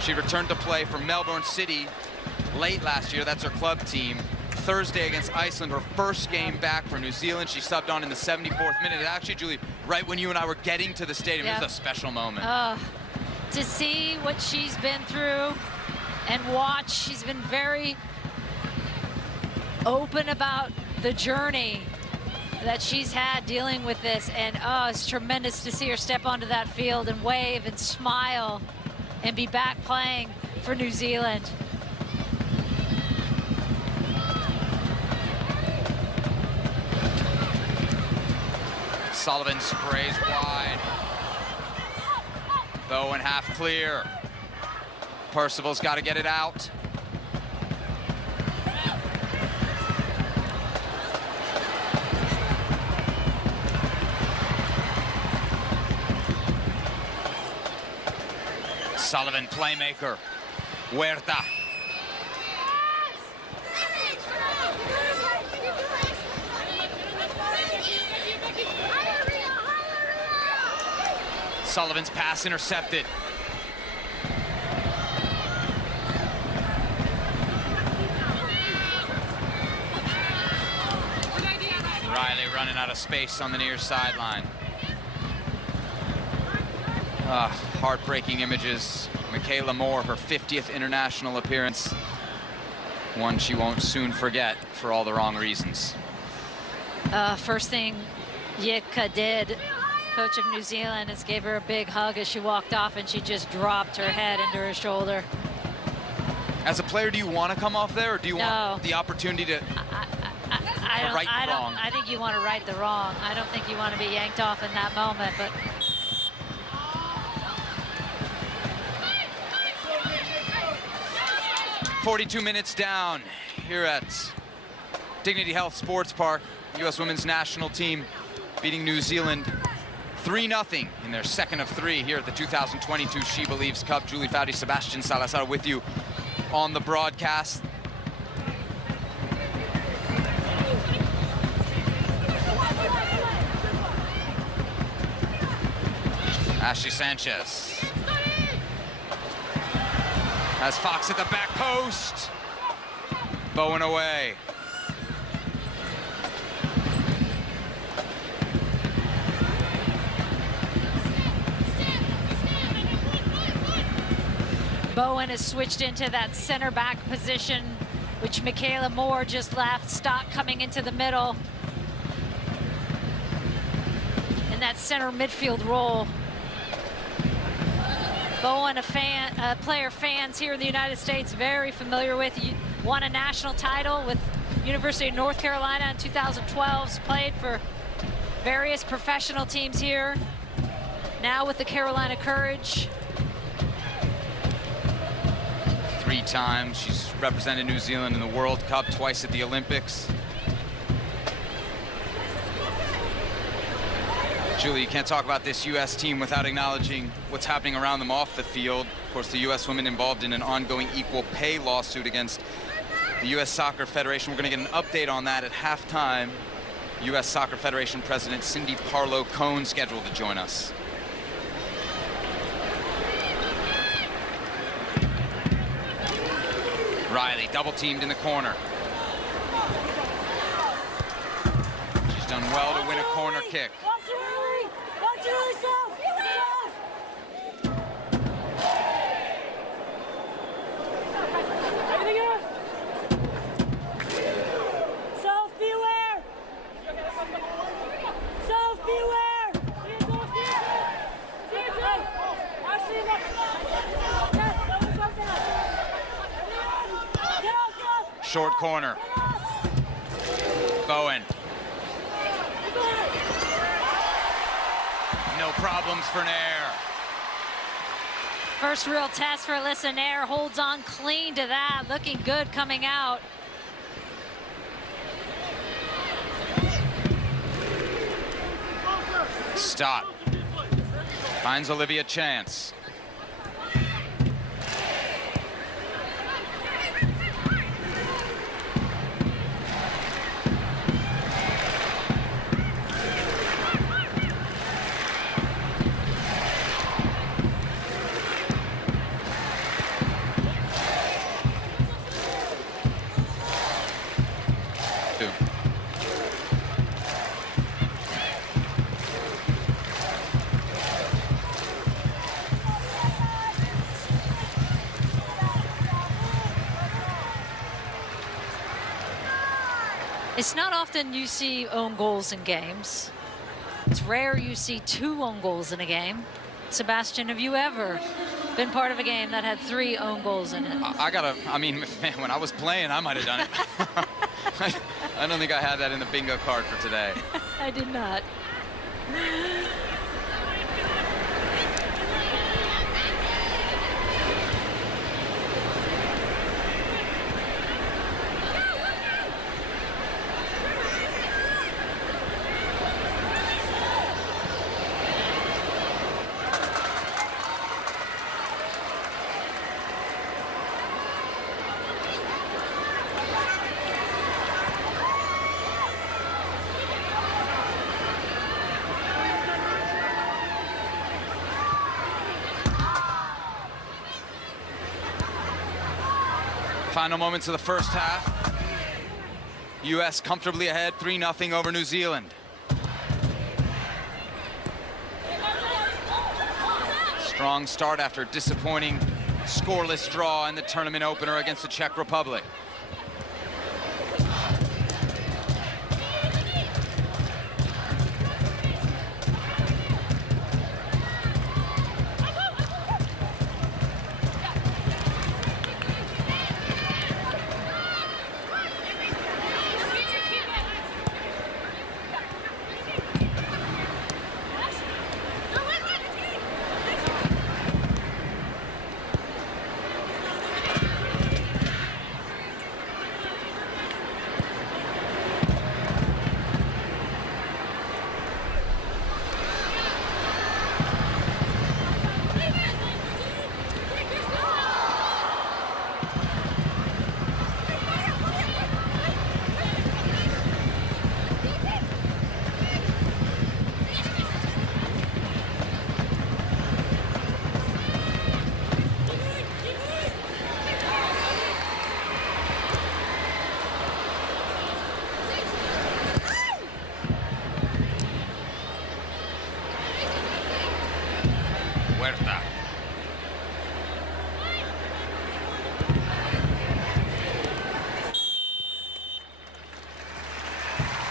She returned to play for Melbourne City late last year. That's her club team. Thursday against Iceland, her first game back for New Zealand. She subbed on in the 74th minute. Actually, Julie, right when you and I were getting to the stadium, It was a special moment. To see what she's been through and watch, she's been very open about the journey that she's had dealing with this. And it's tremendous to see her step onto that field and wave and smile and be back playing for New Zealand. Sullivan sprays wide. Bowen half clear. Percival's got to get it out. Sullivan, playmaker. Huerta. Sullivan's pass intercepted. Riley running out of space on the near sideline. Heartbreaking images. Michaela Moore, her 50th international appearance. One she won't soon forget for all the wrong reasons. First thing Yitka did, coach of New Zealand, is gave her a big hug as she walked off, and she just dropped her head into her shoulder. As a player, do you want to come off there, or do you want the opportunity to right the wrong? I think you want to right the wrong. I don't think you want to be yanked off in that moment, but 42 minutes down here at Dignity Health Sports Park. U.S. Women's National Team beating New Zealand 3-0 in their second of 3 here at the 2022 SheBelieves Cup. Julie Foudy, Sebastian Salazar with you on the broadcast. Ashley Sanchez has Fox at the back post. Bowen away. Bowen has switched into that center back position, which Michaela Moore just left. Stott coming into the middle in that center midfield role. Bowen, a player fans here in the United States very familiar with. Won a national title with University of North Carolina in 2012. Played for various professional teams here. Now with the Carolina Courage. 3 times she's represented New Zealand in the World Cup, twice at the Olympics. Julie, you can't talk about this U.S. team without acknowledging what's happening around them off the field. Of course, the U.S. women involved in an ongoing equal pay lawsuit against the U.S. Soccer Federation. We're going to get an update on that at halftime. U.S. Soccer Federation President Cindy Parlow-Cohn scheduled to join us. Riley double teamed in the corner. She's done well to win a kick. Watch it early! Watch it early, South! Everything good? South, beware! South, beware! Short corner. Bowen. No problems for Nair. First real test for Alyssa Nair. Holds on clean to that. Looking good coming out. Stott finds Olivia Chance. It's not often you see own goals in games. It's rare you see 2 own goals in a game. Sebastian, have you ever been part of a game that had 3 own goals in it? I mean, man, when I was playing, I might have done it. I don't think I had that in the bingo card for today. I did not. Final moments of the first half. U.S. comfortably ahead, 3-0 over New Zealand. Strong start after disappointing scoreless draw in the tournament opener against the Czech Republic.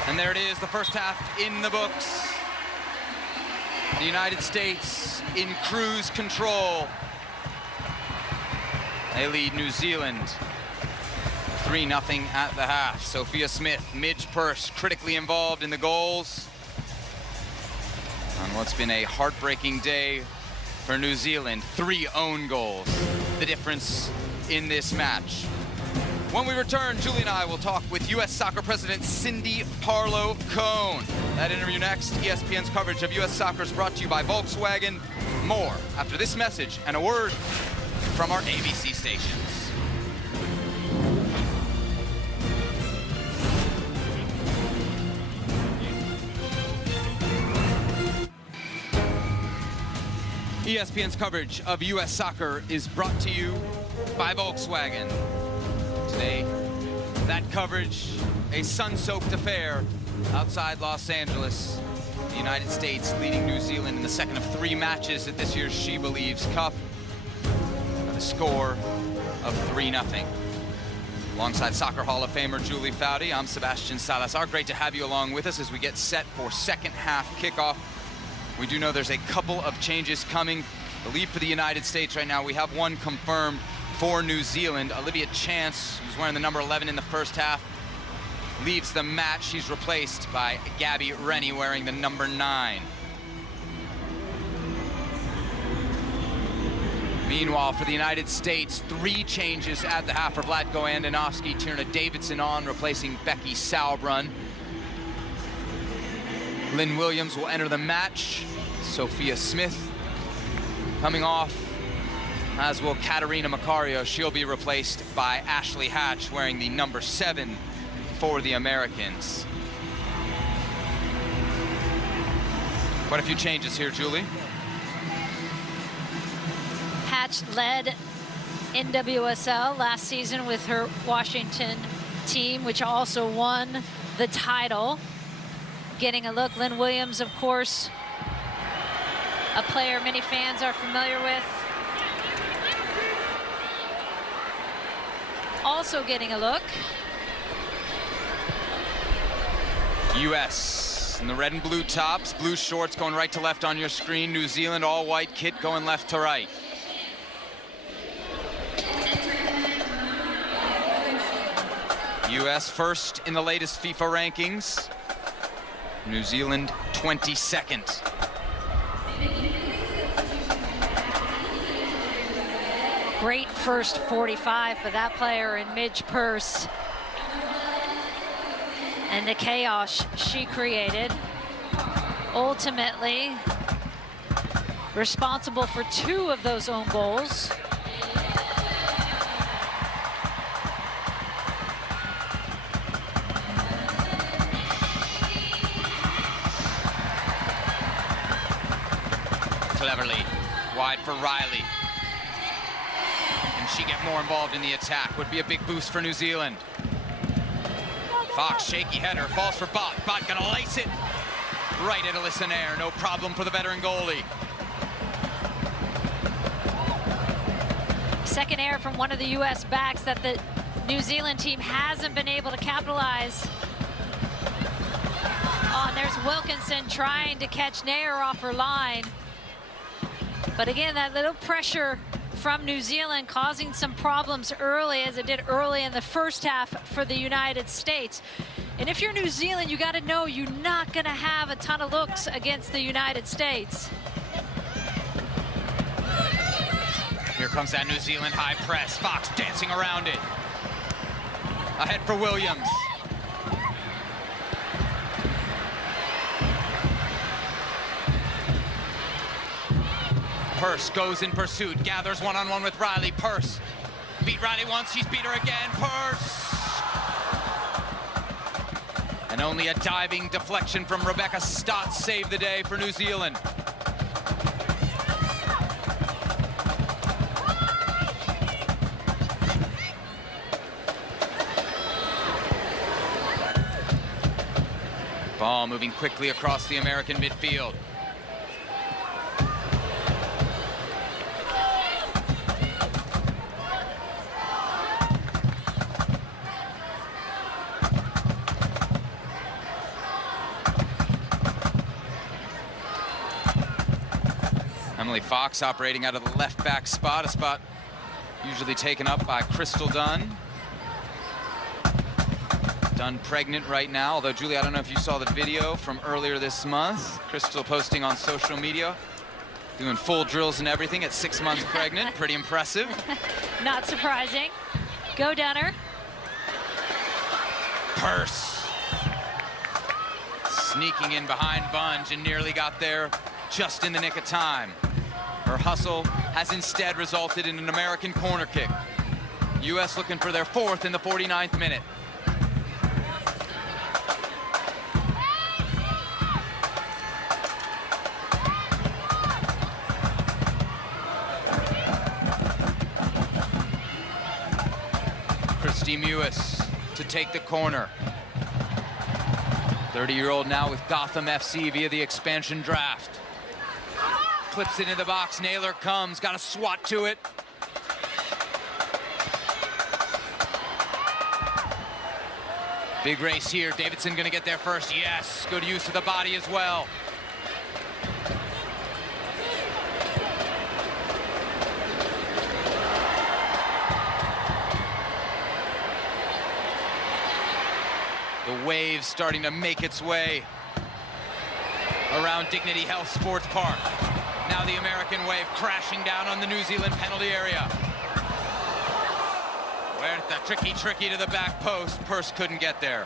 And there it is, the first half in the books. The United States in cruise control. They lead New Zealand 3-0 at the half. Sophia Smith, Midge Purse critically involved in the goals on what's been a heartbreaking day for New Zealand. 3 own goals, the difference in this match. When we return, Julie and I will talk with U.S. Soccer President Cindy Parlow-Cone. That interview next. ESPN's coverage of U.S. Soccer is brought to you by Volkswagen. More after this message and a word from our ABC stations. ESPN's coverage of U.S. Soccer is brought to you by Volkswagen. Today, that coverage, a sun-soaked affair Outside Los Angeles, the United States leading New Zealand in the second of 3 matches at this year's SheBelieves Cup at a score of 3-0. Alongside Soccer Hall of Famer Julie Foudy, I'm Sebastian Salazar. Great to have you along with us as we get set for second half kickoff. We do know there's a couple of changes coming. The lead for the United States right now, we have one confirmed for New Zealand. Olivia Chance, who's wearing the number 11 in the first half, leaves the match. She's replaced by Gabby Rennie wearing the number 9. Meanwhile, for the United States, 3 changes at the half for Vlatko Andonovski. Tierna Davidson on, replacing Becky Sauerbrunn. Lynn Williams will enter the match. Sophia Smith coming off, as will Katarina Macario. She'll be replaced by Ashley Hatch, wearing the number 7 for the Americans. Quite a few changes here, Julie. Hatch led NWSL last season with her Washington team, which also won the title. Getting a look, Lynn Williams, of course, a player many fans are familiar with. Also getting a look. US in the red and blue tops, blue shorts going right to left on your screen. New Zealand all white kit going left to right. US first in the latest FIFA rankings. New Zealand 22nd. Great first 45 for that player in Midge Purse. And the chaos she created, ultimately responsible for 2 of those own goals. Cleverly, wide for Riley. Can she get more involved in the attack? Would be a big boost for New Zealand. Fox, shaky header, falls for Bott. Bott gonna lace it right at Alyssa Nair. No problem for the veteran goalie. Second error from one of the US backs that the New Zealand team hasn't been able to capitalize on. There's Wilkinson trying to catch Nair off her line. But again, that little pressure from New Zealand causing some problems early, as it did early in the first half for the United States. And if you're New Zealand, you got to know you're not going to have a ton of looks against the United States. Here comes that New Zealand high press. Fox dancing around it. Ahead for Williams. Purse goes in pursuit, gathers one-on-one with Riley. Purse beat Riley once, she's beat her again. Purse! And only a diving deflection from Rebecca Stott saved the day for New Zealand. Ball moving quickly across the American midfield. Emily Fox operating out of the left back spot, a spot usually taken up by Crystal Dunn. Dunn pregnant right now, although Julie, I don't know if you saw the video from earlier this month. Crystal posting on social media, doing full drills and everything at 6 months pregnant. Pretty impressive. Not surprising. Go Dunner. Purse. Sneaking in behind Bunge and nearly got there just in the nick of time. Her hustle has instead resulted in an American corner kick. US looking for their 4th in the 49th minute. Christy Mewis to take the corner. 30-year-old now with Gotham FC via the expansion draft. Clips it into the box, Naylor comes, got a swat to it. Big race here, Davidson gonna get there first, yes, good use of the body as well. The wave starting to make its way around Dignity Health Sports Park. Now the American wave crashing down on the New Zealand penalty area. Huerta, tricky to the back post. Purse couldn't get there.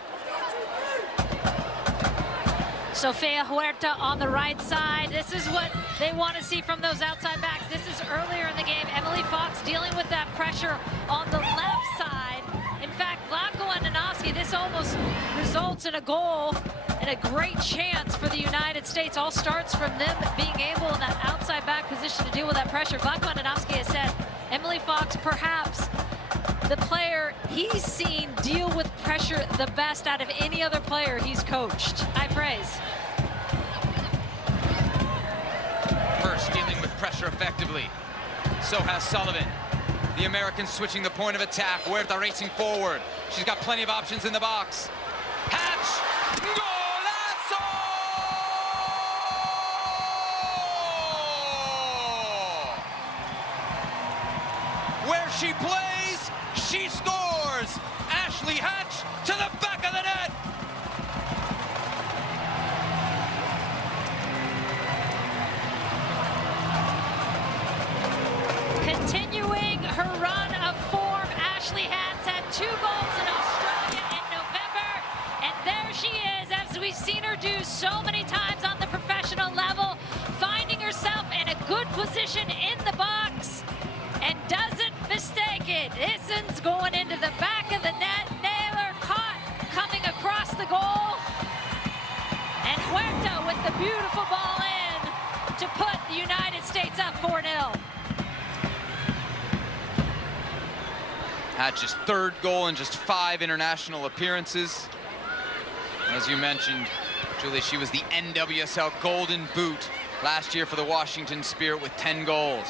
Sofia Huerta on the right side. This is what they want to see from those outside backs. This is earlier in the game. Emily Fox dealing with that pressure on the left side. In fact, Vlatko and Nanovsky, this almost results in a goal and a great chance for the United States. All starts from them being able in that outside back position to deal with that pressure. Vlatko and Nanovsky has said Emily Fox perhaps the player he's seen deal with pressure the best out of any other player he's coached. High praise. First dealing with pressure effectively. So has Sullivan. The Americans switching the point of attack. Huerta racing forward. She's got plenty of options in the box. Hatch! Golazo! Where she plays, she scores! Ashley Hatch to the back of the net! Continuing her run of form, Ashley Hatch had 2 goals in Australia in November, and there she is, as we've seen her do so many times on the professional level, finding herself in a good position in the box, and doesn't mistake it. Issen's going into the back of the net, Naylor caught coming across the goal, and Huerta with the beautiful ball in to put the United States up 4-0. Hatch's 3rd goal in just 5 international appearances. As you mentioned, Julie, she was the NWSL Golden Boot last year for the Washington Spirit with 10 goals.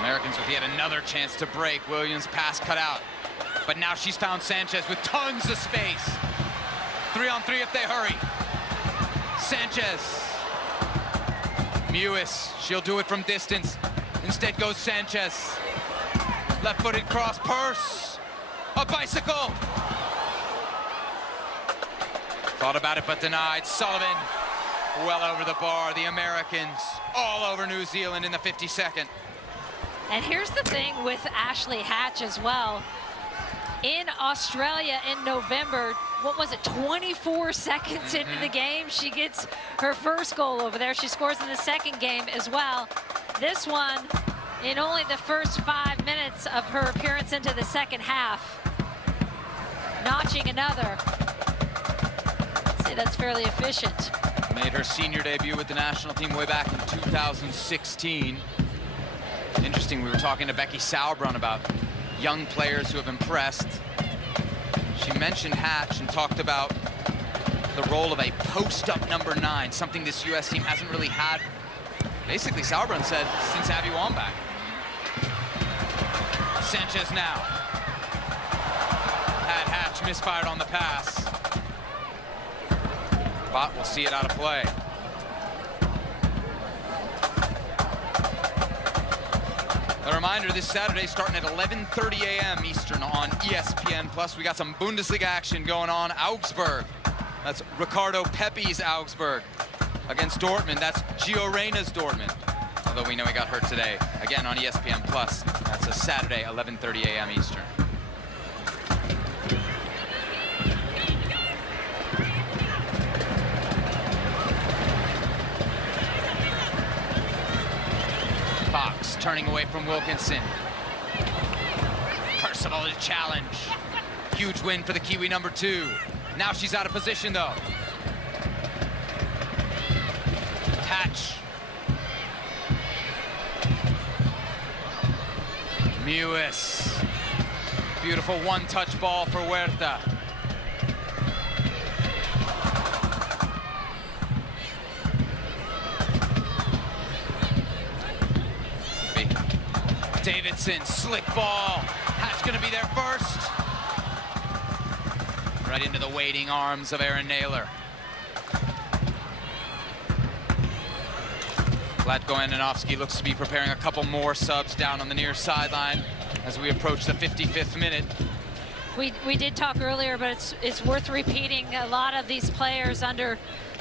Americans with yet another chance to break. Williams' pass cut out. But now she's found Sanchez with tons of space. 3-on-3 if they hurry. Sanchez. Mewis, she'll do it from distance. Instead goes Sanchez. Left-footed cross, Purse. A bicycle. Thought about it, but denied. Sullivan, well over the bar. The Americans all over New Zealand in the 52nd. And here's the thing with Ashley Hatch as well. In Australia in November, what was it, 24 seconds into the game, she gets her first goal over there. She scores in the second game as well. This one, in only the first 5 minutes of her appearance into the second half, notching another. I'd say that's fairly efficient. Made her senior debut with the national team way back in 2016. Interesting, we were talking to Becky Sauerbrunn about young players who have impressed. She mentioned Hatch and talked about the role of a post-up number 9, something this U.S. team hasn't really had. Basically, Sauerbrunn said, since Abby Wambach. Sanchez now. Had Hatch misfired on the pass. But we'll see it out of play. A reminder, this Saturday starting at 11:30 a.m. Eastern on ESPN+. We got some Bundesliga action going on. Augsburg, that's Ricardo Pepi's Augsburg against Dortmund. That's Gio Reyna's Dortmund. Although we know he got hurt today. Again on ESPN+. That's a Saturday, 11:30 a.m. Eastern. Fox turning away from Wilkinson. Percival to challenge. Huge win for the Kiwi number 2. Now she's out of position though. Hatch. Mewis. Beautiful one-touch ball for Huerta. Davidson, slick ball. Hatch gonna be there first. Right into the waiting arms of Aaron Naylor. Vlatko Andonovski looks to be preparing a couple more subs down on the near sideline as we approach the 55th minute. We did talk earlier, but it's worth repeating. A lot of these players under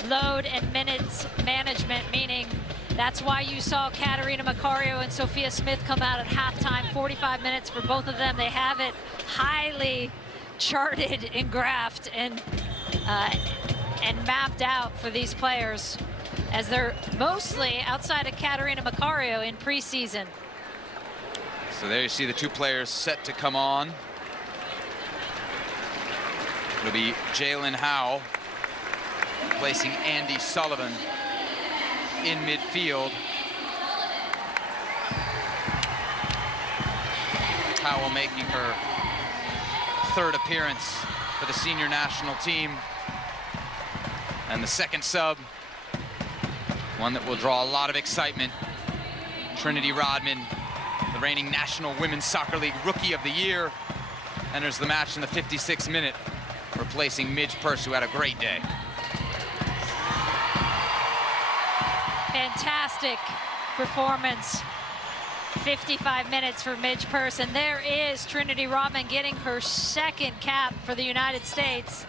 load and minutes management, meaning that's why you saw Katarina Macario and Sophia Smith come out at halftime. 45 minutes for both of them. They have it highly charted and graphed and mapped out for these players, as they're mostly outside of Katarina Macario in preseason. So there you see the two players set to come on. It'll be Jalen Howe placing Andy Sullivan in midfield. Howell making her third appearance for the senior national team. And the second sub, one that will draw a lot of excitement. Trinity Rodman, the reigning National Women's Soccer League Rookie of the Year, enters the match in the 56th minute, replacing Midge Purse, who had a great day. Fantastic performance. 55 minutes for Midge Purse, and there is Trinity Rodman getting her second cap for the United States.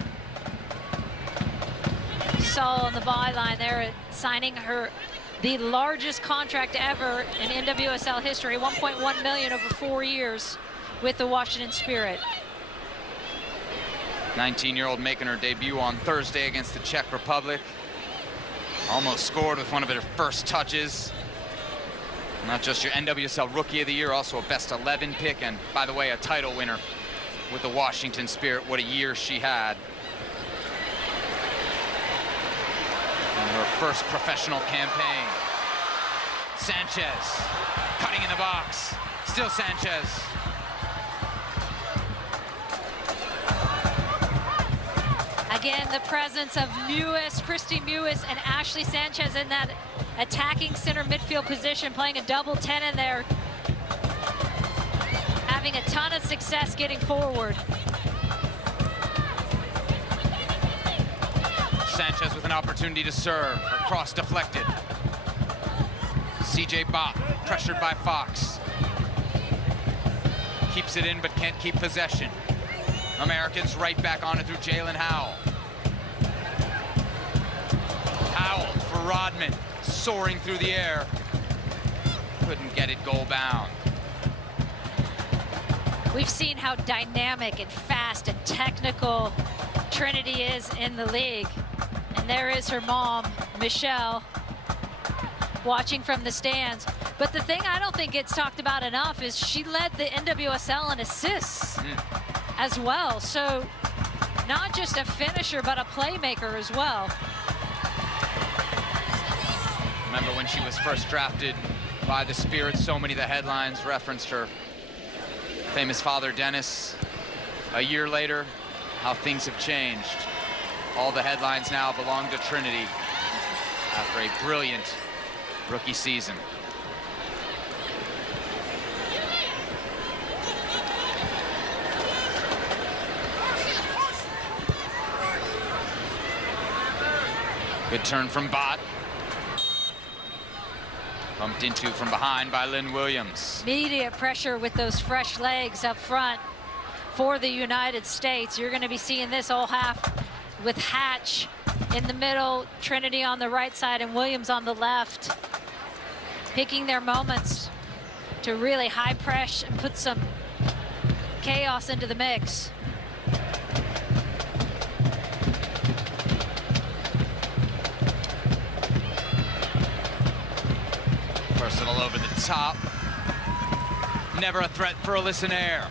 Saw on the byline there, signing the largest contract ever in NWSL history, 1.1 million over 4 years with the Washington Spirit. 19-year-old making her debut on Thursday against the Czech Republic. Almost scored with one of her first touches. Not just your NWSL Rookie of the Year, also a best 11 pick, and by the way, a title winner with the Washington Spirit. What a year she had. In her first professional campaign. Sanchez, cutting in the box. Still Sanchez. Again, the presence of Mewis, Christy Mewis, and Ashley Sanchez in that attacking center midfield position, playing a double 10 in there. Having a ton of success getting forward. Sanchez with an opportunity to serve. Her cross deflected. CJ Bott pressured by Fox. Keeps it in but can't keep possession. Americans right back on it through Jalen Howell. Howell for Rodman, soaring through the air. Couldn't get it goal bound. We've seen how dynamic and fast and technical Trinity is in the league. And there is her mom, Michelle, watching from the stands. But the thing I don't think gets talked about enough is she led the NWSL in assists as well. So not just a finisher, but a playmaker as well. Remember when she was first drafted by the Spirit, so many of the headlines referenced her famous father, Dennis. A year later, how things have changed. All the headlines now belong to Trinity after a brilliant rookie season. Good turn from Bott. Bumped into from behind by Lynn Williams. Immediate pressure with those fresh legs up front for the United States. You're going to be seeing this all half with Hatch in the middle, Trinity on the right side, and Williams on the left, picking their moments to really high press and put some chaos into the mix. Personal over the top. Never a threat for Alyssa Nair.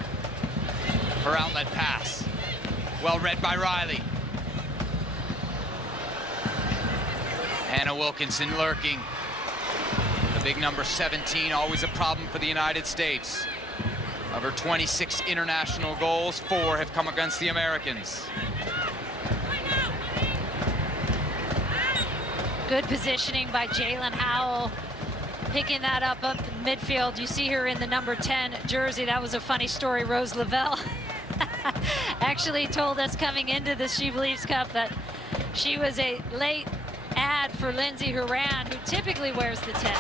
Her outlet pass. Well read by Riley. Hannah Wilkinson lurking. The big number 17, always a problem for the United States. Of her 26 international goals, 4 have come against the Americans. Good positioning by Jalen Howell, picking that up in midfield. You see her in the number 10 jersey. That was a funny story. Rose Lavelle actually told us coming into the SheBelieves Cup that she was a late ad for Lindsey Horan, who typically wears the 10.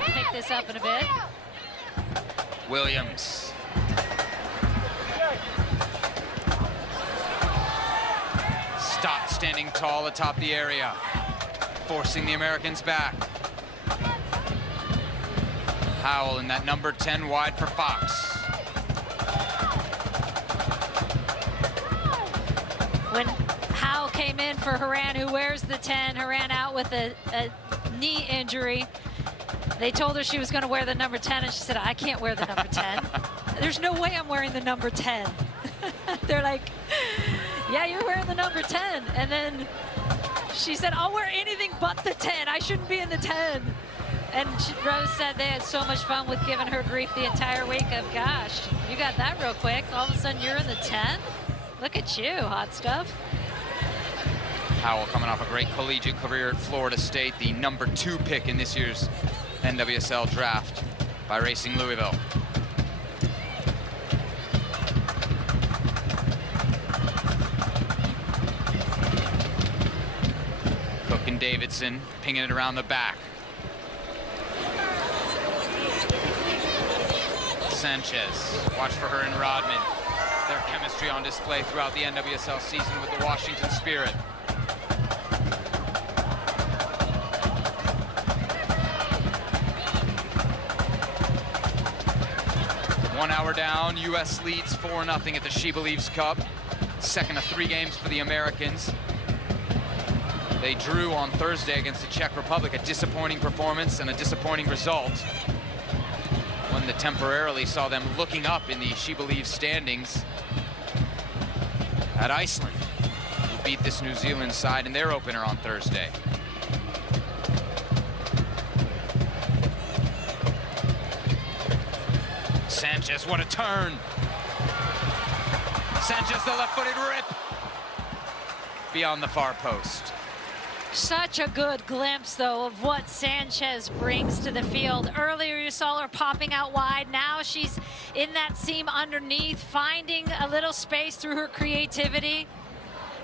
Pick this up in a bit. Williams. Stott standing tall atop the area, forcing the Americans back. Howell in that number 10 wide for Fox. When Howell came in for Horan, who wears the 10, Horan out with a knee injury. They told her she was going to wear the number 10, and she said, I can't wear the number 10. There's no way I'm wearing the number 10. They're like, yeah, you're wearing the number 10. And then she said, I'll wear anything but the 10. I shouldn't be in the 10. And Rose said they had so much fun with giving her grief the entire week of, gosh, you got that real quick. All of a sudden, you're in the 10? Look at you, hot stuff. Howell coming off a great collegiate career at Florida State, the number 2 pick in this year's NWSL draft by Racing Louisville. Cook and Davidson pinging it around the back. Sanchez, watch for her and Rodman. Their chemistry on display throughout the NWSL season with the Washington Spirit. One hour down, US leads 4-0 at the SheBelieves Cup. Second of 3 games for the Americans. They drew on Thursday against the Czech Republic, a disappointing performance and a disappointing result. One that temporarily saw them looking up in the SheBelieves standings at Iceland, who beat this New Zealand side in their opener on Thursday. Sanchez, what a turn. Sanchez, the left-footed rip. Beyond the far post. Such a good glimpse, though, of what Sanchez brings to the field. Earlier, you saw her popping out wide. Now she's in that seam underneath, finding a little space through her creativity.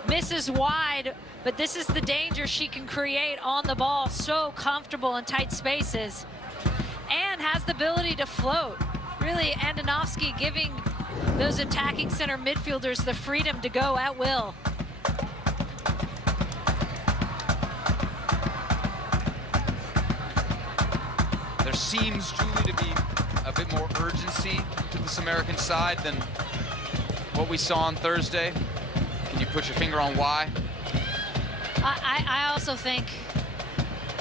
Misses wide, but this is the danger she can create on the ball. So comfortable in tight spaces. And has the ability to float. Really, Andonovski giving those attacking center midfielders the freedom to go at will. There seems, Julie, to be a bit more urgency to this American side than what we saw on Thursday. Can you put your finger on why? I also think,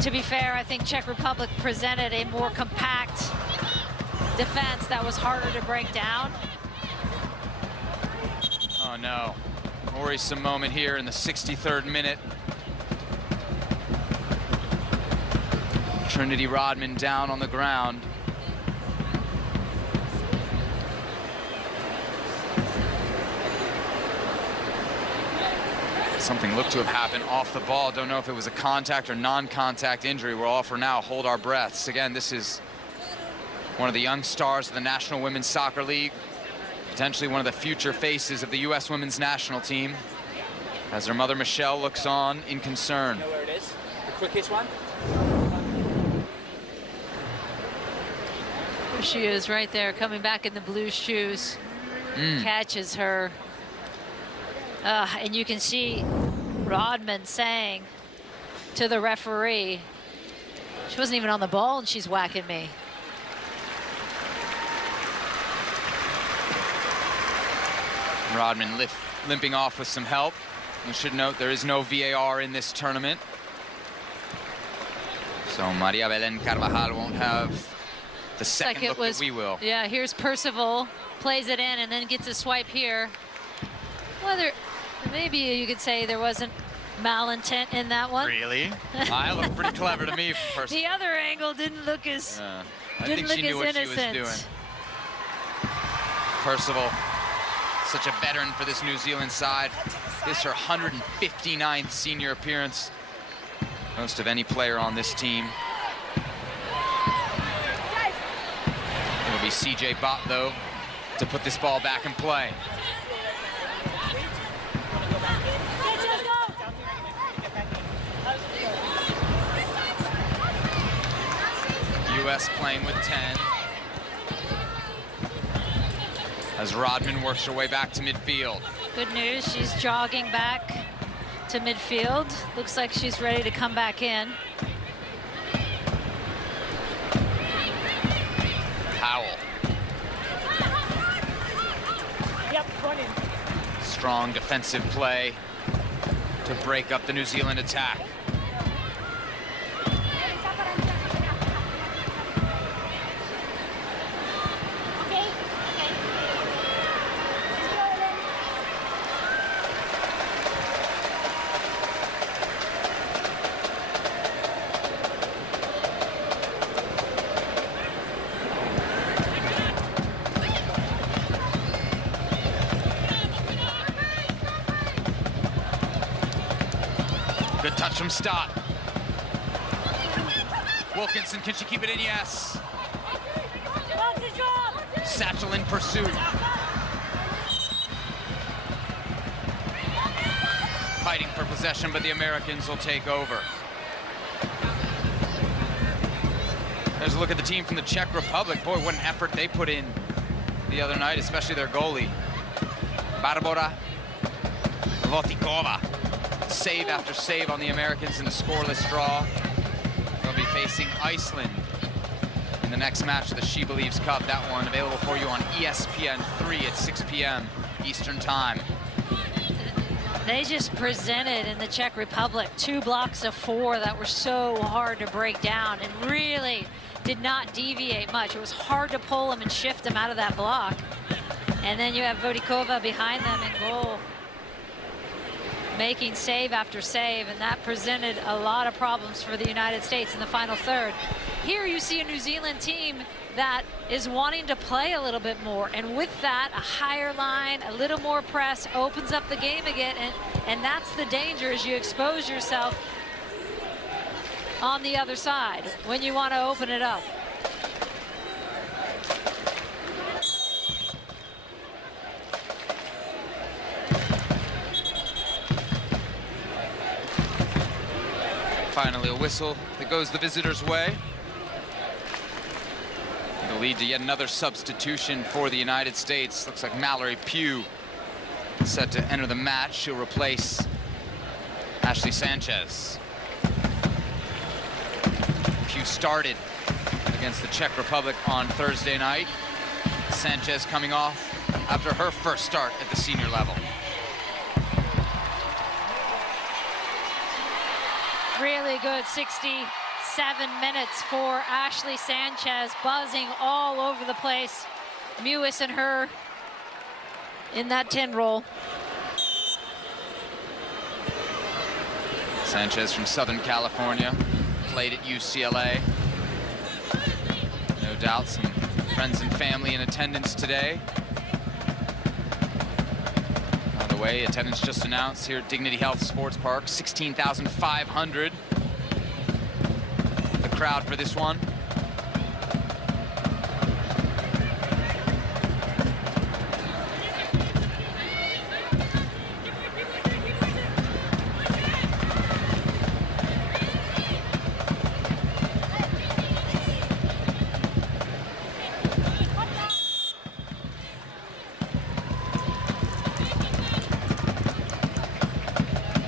to be fair, I think Czech Republic presented a more compact defense that was harder to break down. Oh no, worrisome moment here in the 63rd minute. Trinity Rodman down on the ground. Something looked to have happened off the ball. Don't know if it was a contact or non-contact injury. We'll all for now hold our breaths. Again, this is one of the young stars of the National Women's Soccer League, potentially one of the future faces of the U.S. Women's National Team, as her mother Michelle looks on in concern. You know where it is? The quickest one? There she is right there, coming back in the blue shoes. Catches her. And you can see Rodman saying to the referee, she wasn't even on the ball and she's whacking me. Rodman limping off with some help. We should note there is no VAR in this tournament. So Maria Belén Carvajal won't have the second look that we will. Yeah, here's Percival, plays it in and then gets a swipe here. Whether, maybe you could say there wasn't malintent in that one. Really? I look pretty clever to me. The other angle didn't look as I think she knew what she was doing. Percival, such a veteran for this New Zealand side. This is her 159th senior appearance. Most of any player on this team. It'll be CJ Bott, though, to put this ball back in play. US playing with 10. As Rodman works her way back to midfield. Good news, she's jogging back to midfield. Looks like she's ready to come back in. Powell. Strong defensive play to break up the New Zealand attack. Good touch from Stott. Wilkinson, can she keep it in? Yes. Satchel in pursuit. Fighting for possession, but the Americans will take over. There's a look at the team from the Czech Republic. Boy, what an effort they put in the other night, especially their goalie. Barbora Votikova. Save after save on the Americans in a scoreless draw. They'll be facing Iceland in the next match of the SheBelieves Cup. That one available for you on ESPN3 at 6 p.m. Eastern Time. They just presented in the Czech Republic 2 blocks of 4 that were so hard to break down and really did not deviate much. It was hard to pull them and shift them out of that block. And then you have Vodikova behind them in goal, making save after save, and that presented a lot of problems for the United States in the final third. Here you see a New Zealand team that is wanting to play a little bit more, and with that, a higher line, a little more press, opens up the game again, and that's the danger as you expose yourself on the other side when you want to open it up. Finally, a whistle that goes the visitors' way. It'll lead to yet another substitution for the United States. Looks like Mallory Pugh set to enter the match. She'll replace Ashley Sanchez. Pugh started against the Czech Republic on Thursday night. Sanchez coming off after her first start at the senior level. Really good 67 minutes for Ashley Sanchez, buzzing all over the place. Mewis and her in that 10 role. Sanchez from Southern California, played at UCLA. No doubt some friends and family in attendance today. By the way, attendance just announced here at Dignity Health Sports Park, 16,500. The crowd for this one.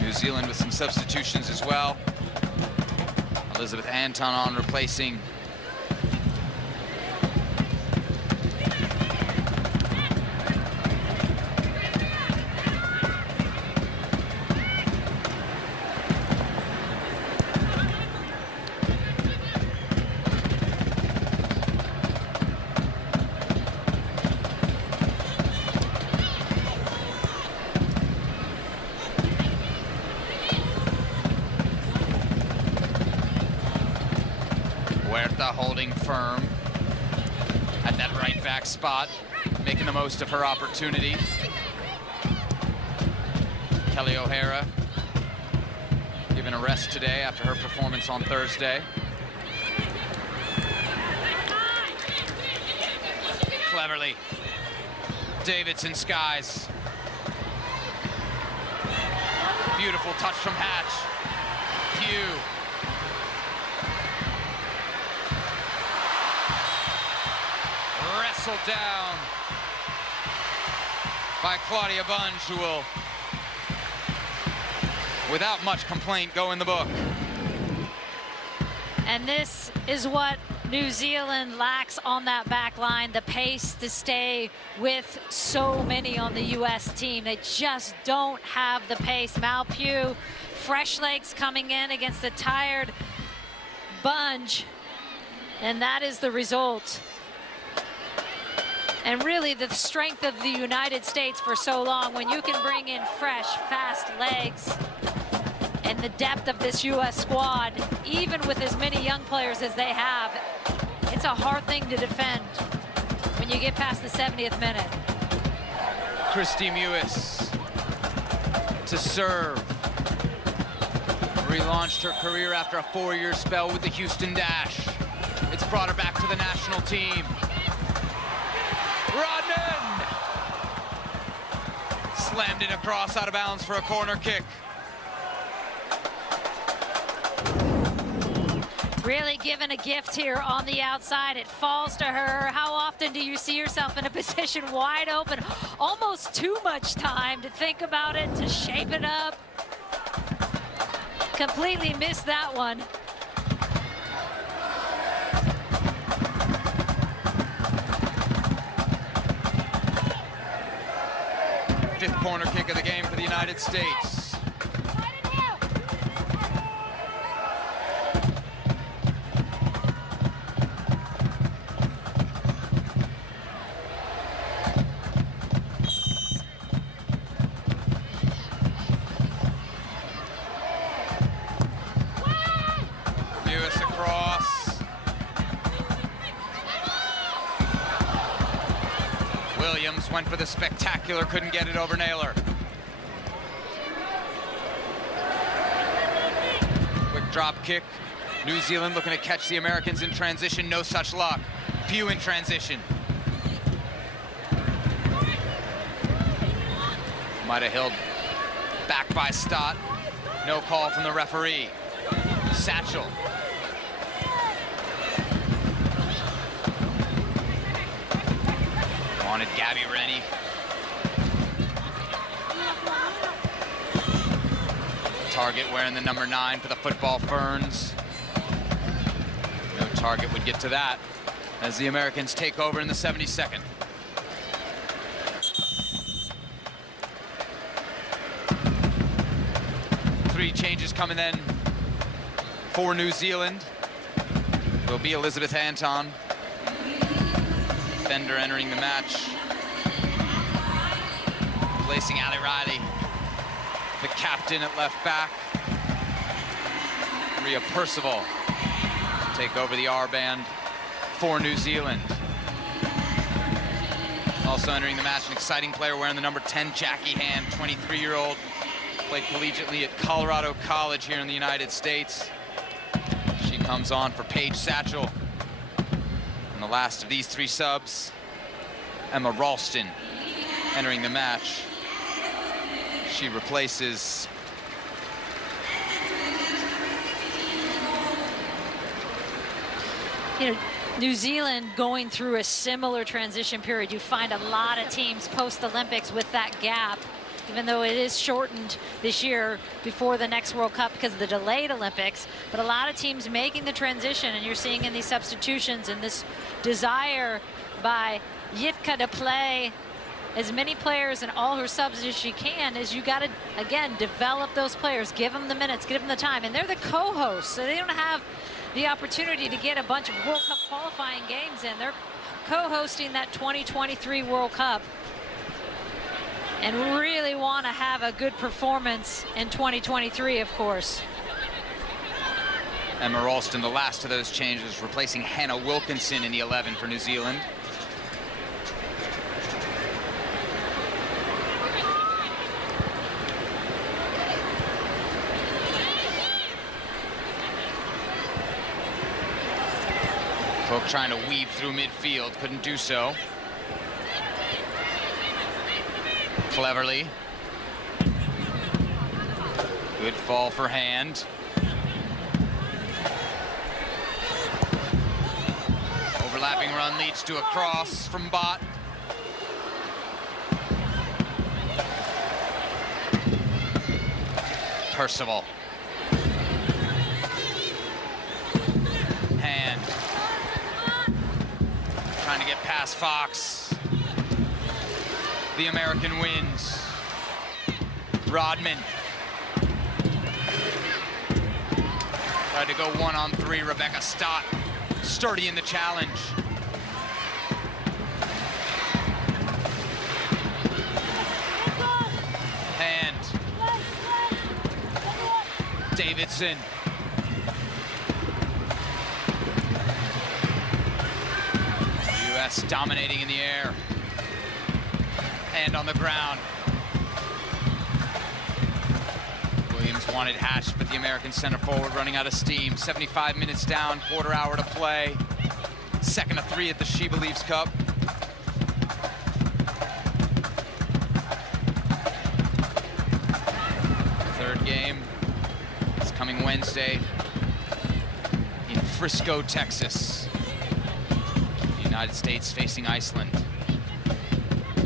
New Zealand with some substitutions as well. Elizabeth Anton on replacing holding firm at that right back spot, making the most of her opportunity. Kelly O'Hara given a rest today after her performance on Thursday. Cleverly, Davidson skies. Beautiful touch from Hatch. Pugh. Wrestled down by Claudia Bunge, who will, without much complaint, go in the book. And this is what New Zealand lacks on that back line, the pace to stay with so many on the U.S. team. They just don't have the pace. Mal Pugh, fresh legs coming in against a tired Bunge, and that is the result. And really the strength of the United States for so long, when you can bring in fresh, fast legs, and the depth of this U.S. squad, even with as many young players as they have, it's a hard thing to defend when you get past the 70th minute. Christy Mewis to serve. Relaunched her career after a 4-year spell with the Houston Dash. It's brought her back to the national team. Rodman! Slammed it across out of bounds for a corner kick. Really given a gift here on the outside. It falls to her. How often do you see yourself in a position wide open? Almost too much time to think about it, to shape it up. Completely missed that one. Fifth corner kick of the game for the United States. Went for the spectacular, couldn't get it over Naylor. Quick drop kick. New Zealand looking to catch the Americans in transition, no such luck. Pugh in transition. Might have held back by Stott. No call from the referee. Satchel. Wanted Gabby Rennie. Target wearing the number 9 for the football Ferns. No target would get to that as the Americans take over in the 72nd. Three changes coming then for New Zealand. Will be Elizabeth Anton. Fender entering the match, placing Ali Riley, the captain at left back. Rhea Percival take over the R band for New Zealand. Also entering the match, an exciting player wearing the number 10, Jackie Hand, 23-year-old, played collegiately at Colorado College here in the United States. She comes on for Paige Satchel. And the last of these three subs, Emma Ralston, entering the match. She replaces New Zealand going through a similar transition period. You find a lot of teams post-Olympics with that gap, even though it is shortened this year before the next World Cup because of the delayed Olympics. But a lot of teams making the transition, and you're seeing in these substitutions and this desire by Yitka to play as many players and all her subs as she can, is you got to, again, develop those players, give them the minutes, give them the time. And they're the co-hosts, so they don't have the opportunity to get a bunch of World Cup qualifying games in. They're co-hosting that 2023 World Cup and really want to have a good performance in 2023, of course. Emma Ralston, the last of those changes, replacing Hannah Wilkinson in the 11 for New Zealand. Vogt trying to weave through midfield, couldn't do so. Cleverly. Good fall for Hand. Overlapping run leads to a cross from Bott. Percival. Hand. Trying to get past Fox. The American wins. Rodman. Tried to go 1-on-3. Rebecca Stott. Sturdy in the challenge. Hand. Davidson. U.S. dominating in the air. And on the ground. Williams wanted Hatch, but the American center forward running out of steam. 75 minutes down, quarter hour to play. Second of 3 at the SheBelieves Cup. Third game is coming Wednesday in Frisco, Texas. The United States facing Iceland.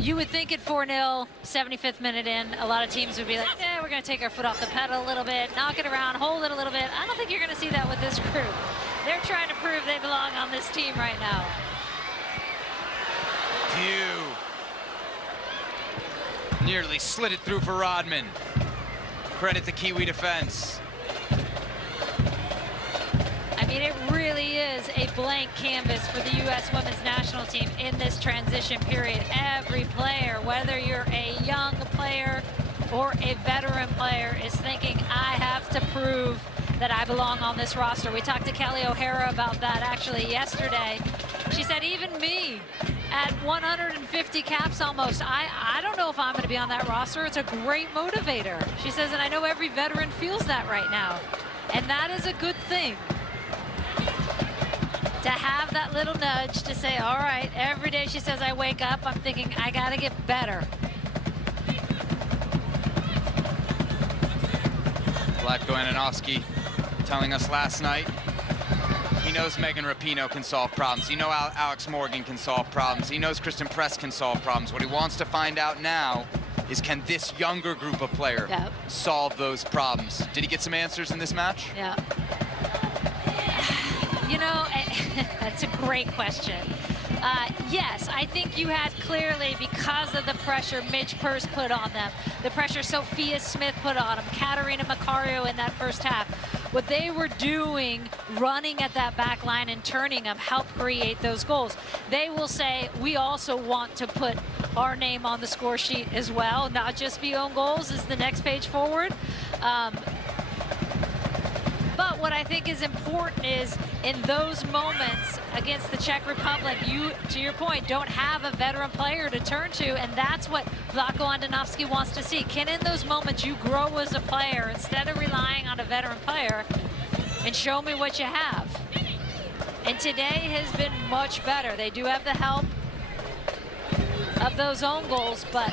You would think at 4-0, 75th minute in, a lot of teams would be like, yeah, we're going to take our foot off the pedal a little bit, knock it around, hold it a little bit. I don't think you're going to see that with this group. They're trying to prove they belong on this team right now. Pugh. Nearly slid it through for Rodman. Credit the Kiwi defense. I mean, it really is a blank canvas for the U.S. women's national team in this transition period. Every player, whether you're a young player or a veteran player, is thinking, I have to prove that I belong on this roster. We talked to Kelly O'Hara about that actually yesterday. She said, even me, at 150 caps almost, I don't know if I'm going to be on that roster. It's a great motivator. She says, and I know every veteran feels that right now. And that is a good thing. To have that little nudge to say, all right, every day she says I wake up, I'm thinking I gotta get better. Vlatko Ananovsky telling us last night he knows Megan Rapinoe can solve problems. He knows Alex Morgan can solve problems. He knows Kristen Press can solve problems. What he wants to find out now is, can this younger group of players solve those problems? Did he get some answers in this match? Yeah. You know, that's a great question. Yes, I think you had clearly, because of the pressure Midge Purce put on them, the pressure Sophia Smith put on them, Katarina Macario in that first half, what they were doing, running at that back line and turning them, helped create those goals. They will say, we also want to put our name on the score sheet as well, not just be own goals is the next page forward. But what I think is important is, in those moments against the Czech Republic, you, to your point, don't have a veteran player to turn to, and that's what Vlatko Ananovsky wants to see. Can, in those moments, you grow as a player instead of relying on a veteran player, and show me what you have? And today has been much better. They do have the help of those own goals, but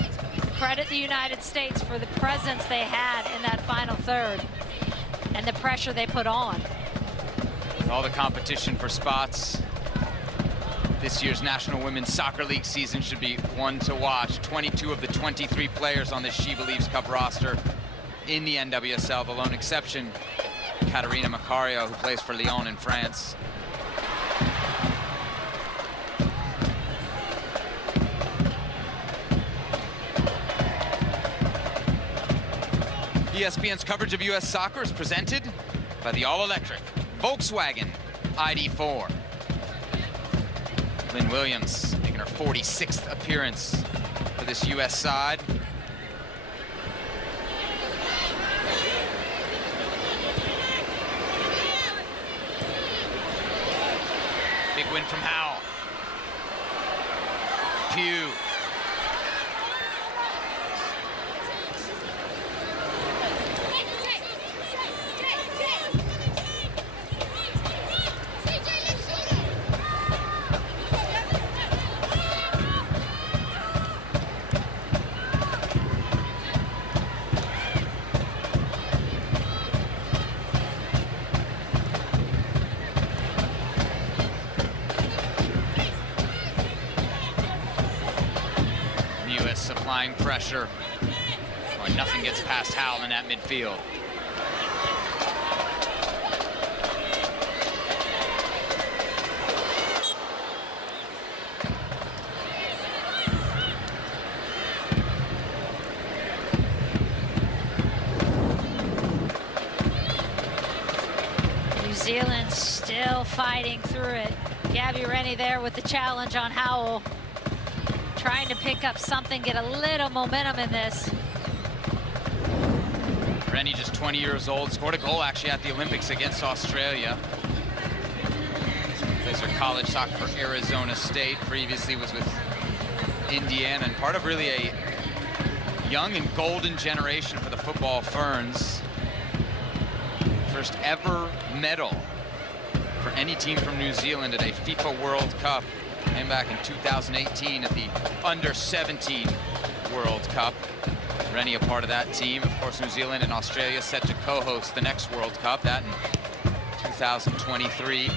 credit the United States for the presence they had in that final third and the pressure they put on. All the competition for spots. This year's National Women's Soccer League season should be one to watch. 22 of the 23 players on this SheBelieves Cup roster in the NWSL. The lone exception, Katarina Macario, who plays for Lyon in France. ESPN's coverage of U.S. soccer is presented by the all-electric Volkswagen ID4. Lynn Williams making her 46th appearance for this U.S. side. Big win from Howell. Pugh. applying pressure. Oh, nothing gets past Howell in that midfield. New Zealand still fighting through it. Gabby Rennie there with the challenge on Howell. Trying to pick up something, get a little momentum in this. Rennie, just 20 years old, scored a goal actually at the Olympics against Australia. Plays her college soccer for Arizona State. Previously was with Indiana, and part of really a young and golden generation for the football Ferns. First ever medal for any team from New Zealand at a FIFA World Cup. Came back in 2018 at the Under-17 World Cup. Rennie a part of that team. Of course, New Zealand and Australia set to co-host the next World Cup, that in 2023.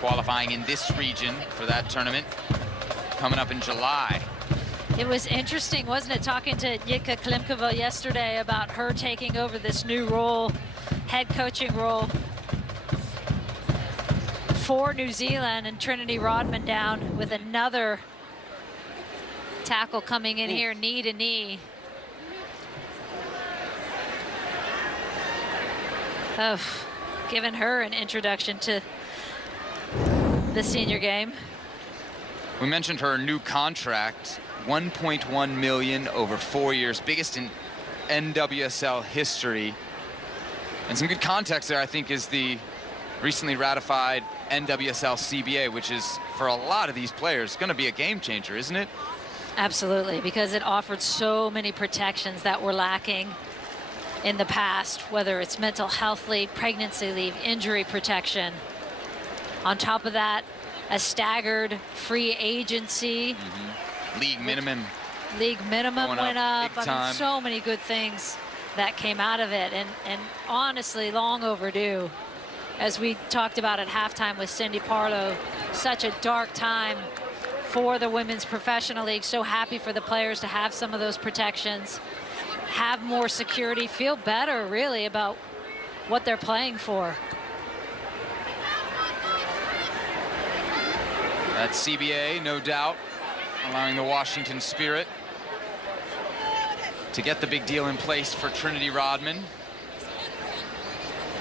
Qualifying in this region for that tournament coming up in July. It was interesting, wasn't it, talking to Jitka Klimkova yesterday about her taking over this new role, head coaching role for New Zealand, and Trinity Rodman down with another tackle coming in here, knee to knee. Oh, giving her an introduction to the senior game. We mentioned her new contract, $1.1 million over 4 years, biggest in NWSL history. And some good context there, I think, is the recently ratified NWSL CBA, which is, for a lot of these players, going to be a game changer, isn't it? Absolutely, because it offered so many protections that were lacking in the past, whether it's mental health leave, pregnancy leave, injury protection. On top of that, a staggered free agency. League minimum. League minimum went up. Big I mean, time. so many good things that came out of it, and honestly, long overdue. As we talked about at halftime with Cindy Parlow, such a dark time for the Women's Professional League. So happy for the players to have some of those protections, have more security, feel better really about what they're playing for. That CBA, no doubt, allowing the Washington Spirit to get the big deal in place for Trinity Rodman.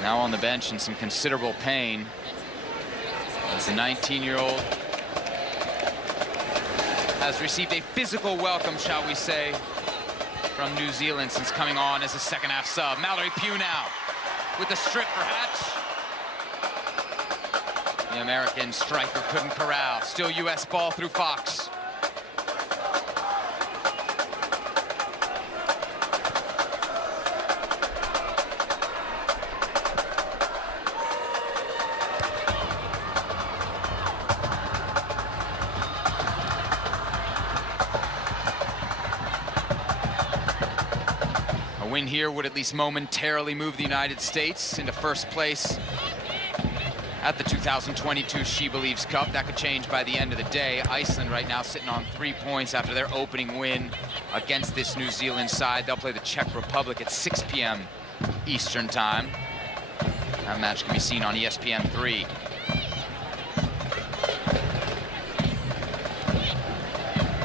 Now on the bench in some considerable pain as the 19-year-old has received a physical welcome, shall we say, from New Zealand since coming on as a second-half sub. Mallory Pugh now with the strip for Hatch. The American striker couldn't corral. Still U.S. ball through Fox. A win here would at least momentarily move the United States into first place at the 2022 SheBelieves Cup. That could change by the end of the day. Iceland right now sitting on 3 points after their opening win against this New Zealand side. They'll play the Czech Republic at 6 p.m. Eastern time. That match can be seen on ESPN3.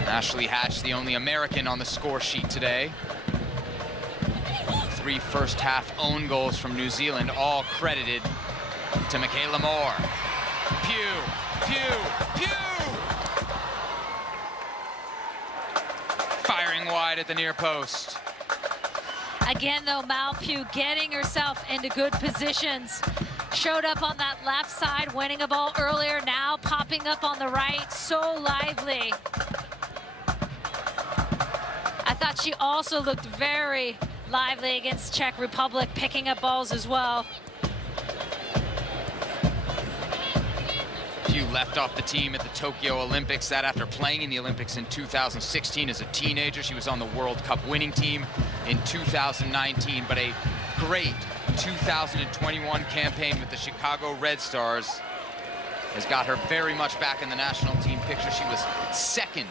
Ashley Hatch, the only American on the score sheet today. 3 first-half own goals from New Zealand, all credited to Michaela Moore. Pugh, Pugh, Pugh! Firing wide at the near post. Again, though, Mal Pugh getting herself into good positions. Showed up on that left side, winning a ball earlier, now popping up on the right, so lively. I thought she also looked very lively against Czech Republic, picking up balls as well. Pugh left off the team at the Tokyo Olympics. That after playing in the Olympics in 2016 as a teenager. She was on the World Cup winning team in 2019, but a great 2021 campaign with the Chicago Red Stars has got her very much back in the national team picture. She was second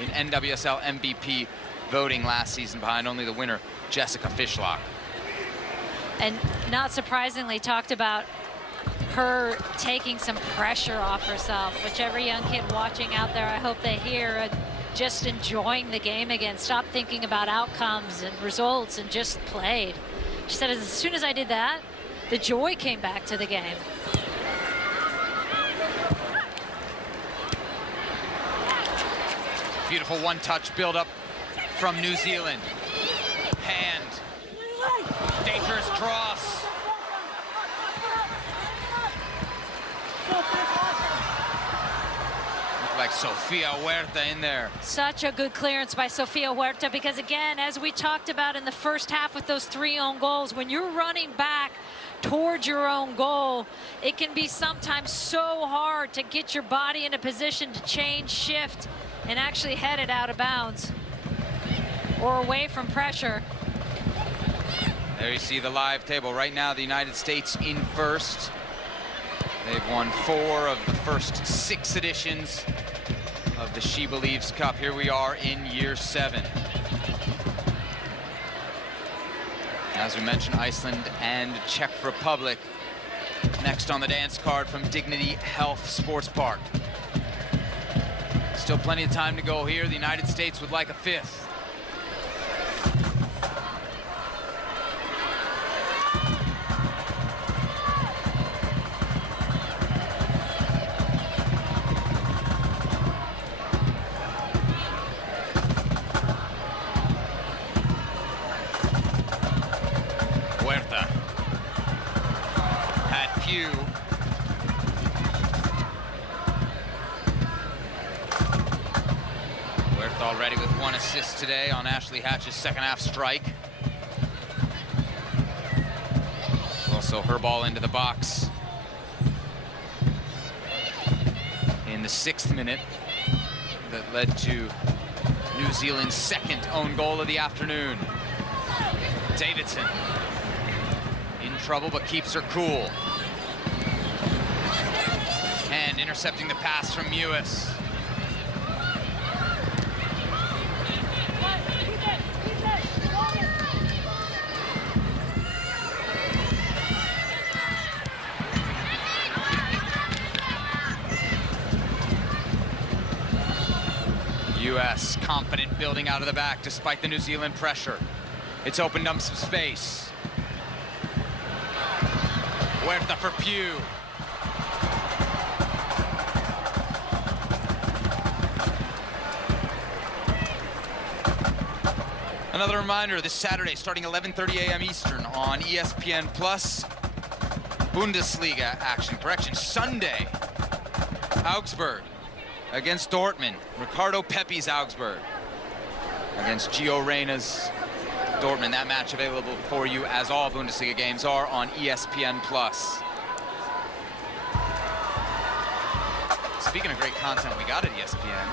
in NWSL MVP voting last season, behind only the winner, Jessica Fishlock. And not surprisingly, talked about her taking some pressure off herself, which every young kid watching out there, I hope they hear, just enjoying the game again. Stop thinking about outcomes and results and just played. She said, as soon as I did that, the joy came back to the game. Beautiful one-touch build-up from New Zealand. Hand. Dangerous cross. Looked like Sofia Huerta in there. Such a good clearance by Sofia Huerta, because again, as we talked about in the first half with those 3 own goals, when you're running back towards your own goal, it can be sometimes so hard to get your body in a position to change, shift, and actually head it out of bounds or away from pressure. There you see the live table. Right now, the United States in first. They've won 4 of the first 6 editions of the SheBelieves Cup. Here we are in year 7. As we mentioned, Iceland and Czech Republic next on the dance card from Dignity Health Sports Park. Still plenty of time to go here. The United States would like a 5th. Huerta had Pugh. Huerta already with 1 assist today on Ashley Hatch's second half strike. Also her ball into the box in the 6th minute that led to New Zealand's 2nd own goal of the afternoon. Davidson in trouble, but keeps her cool. And intercepting the pass from Mewis. US confident, building out of the back despite the New Zealand pressure. It's opened up some space. Huerta for Pugh. Another reminder, this Saturday, starting 11:30 a.m. Eastern on ESPN+, Bundesliga action. Correction, Sunday, Augsburg against Dortmund. Ricardo Pepi's Augsburg against Gio Reyna's Dortmund. That match available for you, as all Bundesliga games are, on ESPN+. Speaking of great content we got at ESPN,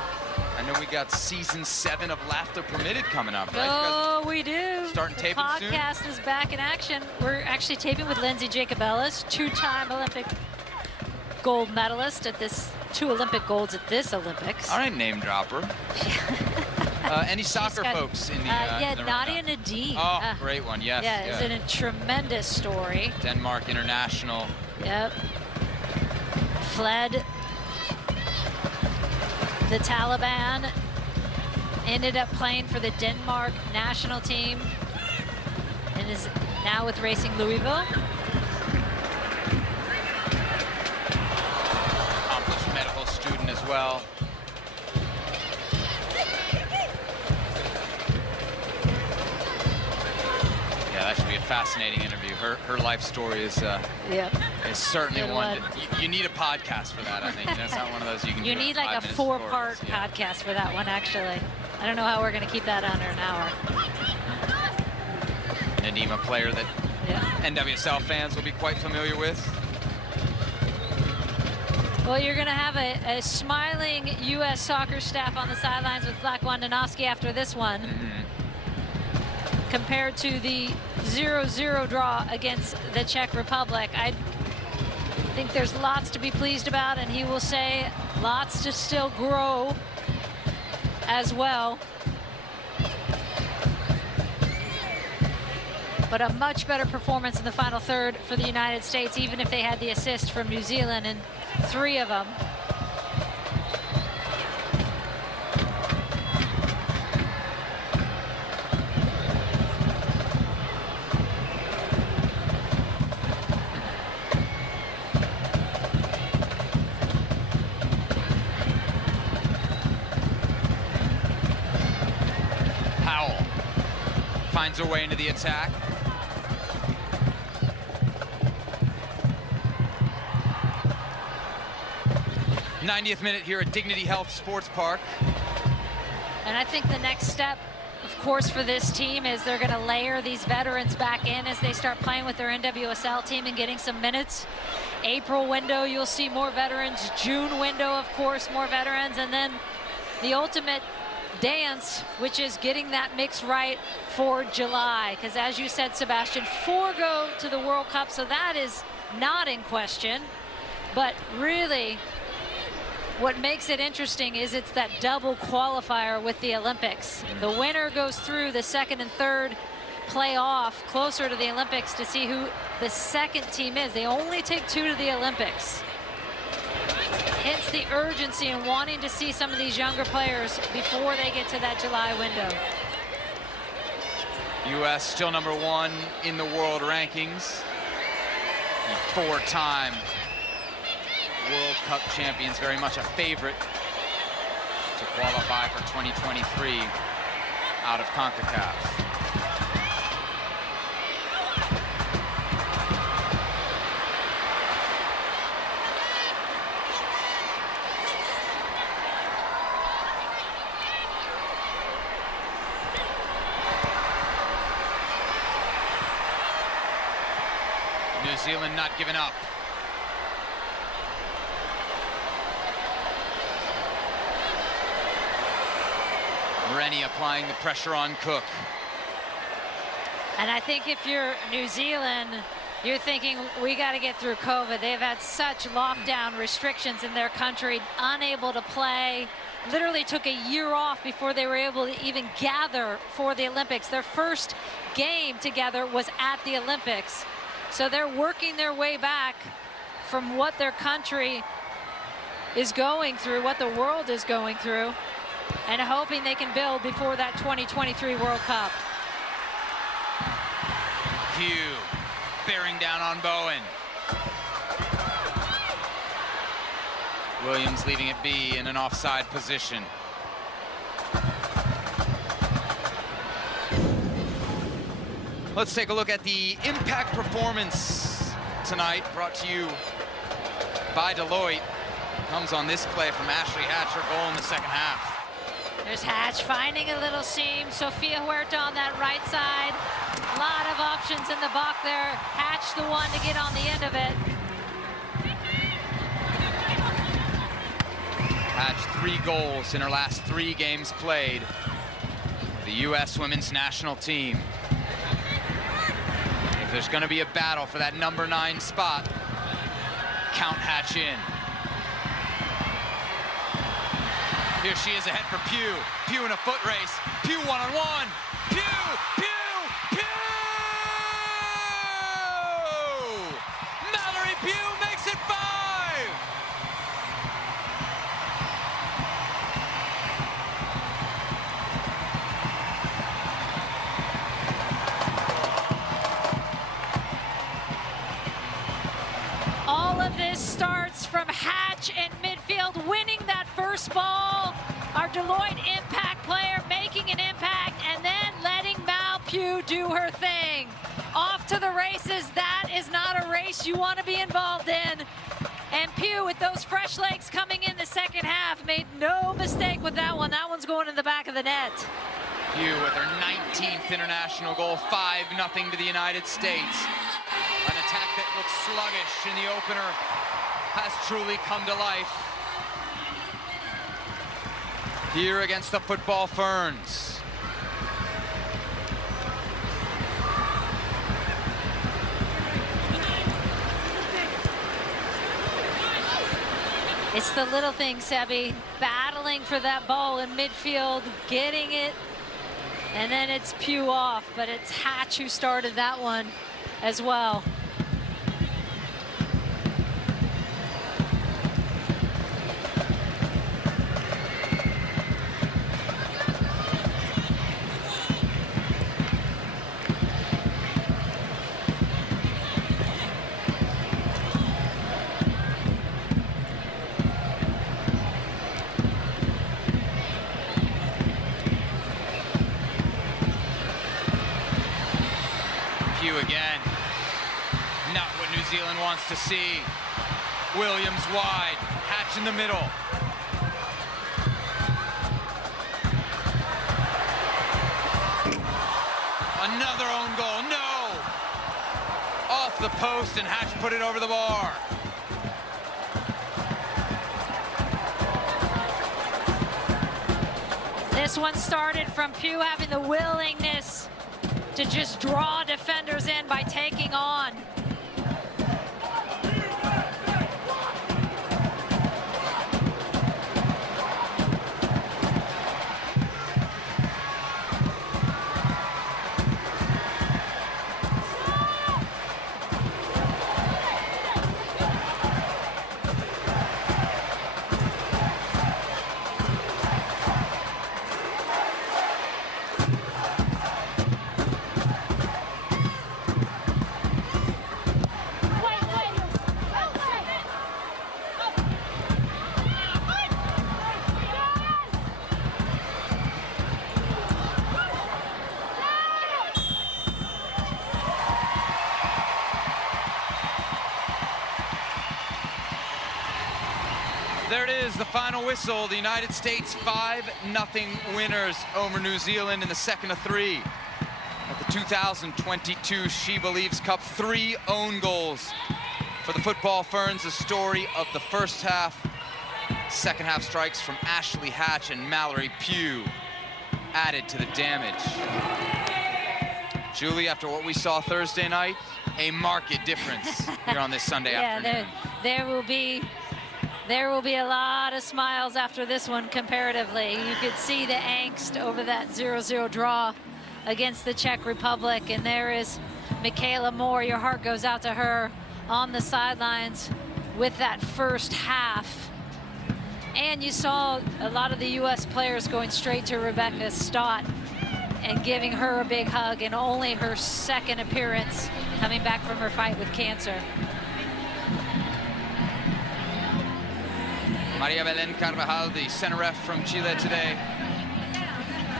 I know we got season 7 of Laughter Permitted coming up, right? Oh, we do. Starting taping soon? Podcast is back in action. We're actually taping with Lindsay Jacobellis, 2-time Olympic gold medalist at this, 2 Olympic golds at this Olympics. All right, name dropper. Any soccer folks in the yeah, in the Nadia Nadim. Oh, great one, yes. Yeah, it's a tremendous story. Denmark international. Yep. Fled the Taliban, ended up playing for the Denmark national team, and is now with Racing Louisville. Accomplished medical student as well. Yeah, that should be a fascinating interview. Her life story is is certainly one. You need a podcast for that, I think. That's not one of those you can. You need like a 4-part podcast for that one, actually. I don't know how we're going to keep that under an hour. Nadim, a player that NWSL fans will be quite familiar with. Well, you're going to have a smiling U.S. soccer staff on the sidelines with Zlatko Andonovski after this one. Compared to the 0-0 draw against the Czech Republic. I think there's lots to be pleased about, and he will say lots to still grow as well. But a much better performance in the final third for the United States, even if they had the assist from New Zealand, and 3 of them. Powell finds her way into the attack. 90th minute here at Dignity Health Sports Park. And I think the next step, of course, for this team is they're going to layer these veterans back in as they start playing with their NWSL team and getting some minutes. April window, you'll see more veterans. June window, of course, more veterans. And then the ultimate dance, which is getting that mix right for July. Because as you said, Sebastian, 4 go to the World Cup, so that is not in question. But really, what makes it interesting is it's that double qualifier with the Olympics. The winner goes through the second and third playoff closer to the Olympics to see who the second team is. They only take 2 to the Olympics. Hence the urgency in wanting to see some of these younger players before they get to that July window. U.S. still #1 in the world rankings. The 4-time World Cup champions, very much a favorite to qualify for 2023 out of CONCACAF. New Zealand not giving up. Rennie applying the pressure on Cook. And I think if you're New Zealand, you're thinking, we got to get through COVID. They've had such lockdown restrictions in their country, unable to play. Literally took a year off before they were able to even gather for the Olympics. Their first game together was at the Olympics. So they're working their way back from what their country is going through, what the world is going through, and hoping they can build before that 2023 World Cup. Hugh bearing down on Bowen. Williams leaving it be in an offside position. Let's take a look at the impact performance tonight, brought to you by Deloitte. Comes on this play from Ashley Hatcher, goal in the second half. There's Hatch finding a little seam. Sofia Huerta on that right side. A lot of options in the box there. Hatch the one to get on the end of it. Hatch 3 goals in her last 3 games played. The U.S. women's national team. If there's going to be a battle for that #9 spot, count Hatch in. Here she is ahead for Pugh. Pugh in a foot race. Pugh one-on-one. Pugh! Pugh! Pugh! Mallory Pugh makes it 5! All of this starts from Hatch in midfield, winning that first ball. Our Deloitte impact player making an impact and then letting Mal Pugh do her thing. Off to the races. That is not a race you want to be involved in. And Pugh, with those fresh legs coming in the second half, made no mistake with that one. That one's going in the back of the net. Pugh with her 19th international goal, 5-0 to the United States. An attack that looked sluggish in the opener has truly come to life here against the Football Ferns. It's the little things, Sebi, battling for that ball in midfield, getting it, and then it's Pugh off, but it's Hatch who started that one as well. Again, not what New Zealand wants to see. Williams wide, Hatch in the middle. Another own goal, no! Off the post and Hatch put it over the bar. This one started from Pugh having the willingness to just draw defenders in by taking on. There it is, the final whistle. The United States 5-0 winners over New Zealand in the second of 3 at the 2022 SheBelieves Cup. 3 own goals for the Football Ferns, the story of the first half. Second half strikes from Ashley Hatch and Mallory Pugh added to the damage. Julie, after what we saw Thursday night, a marked difference here on this Sunday afternoon. There will be a lot of smiles after this one comparatively. You could see the angst over that 0-0 draw against the Czech Republic. And there is Michaela Moore. Your heart goes out to her on the sidelines with that first half. And you saw a lot of the U.S. players going straight to Rebecca Stott and giving her a big hug, and only her second appearance coming back from her fight with cancer. Maria Belén Carvajal, the center ref from Chile today,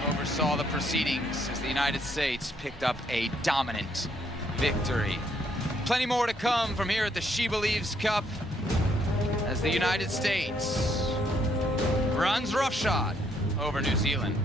oversaw the proceedings as the United States picked up a dominant victory. Plenty more to come from here at the SheBelieves Cup as the United States runs roughshod over New Zealand.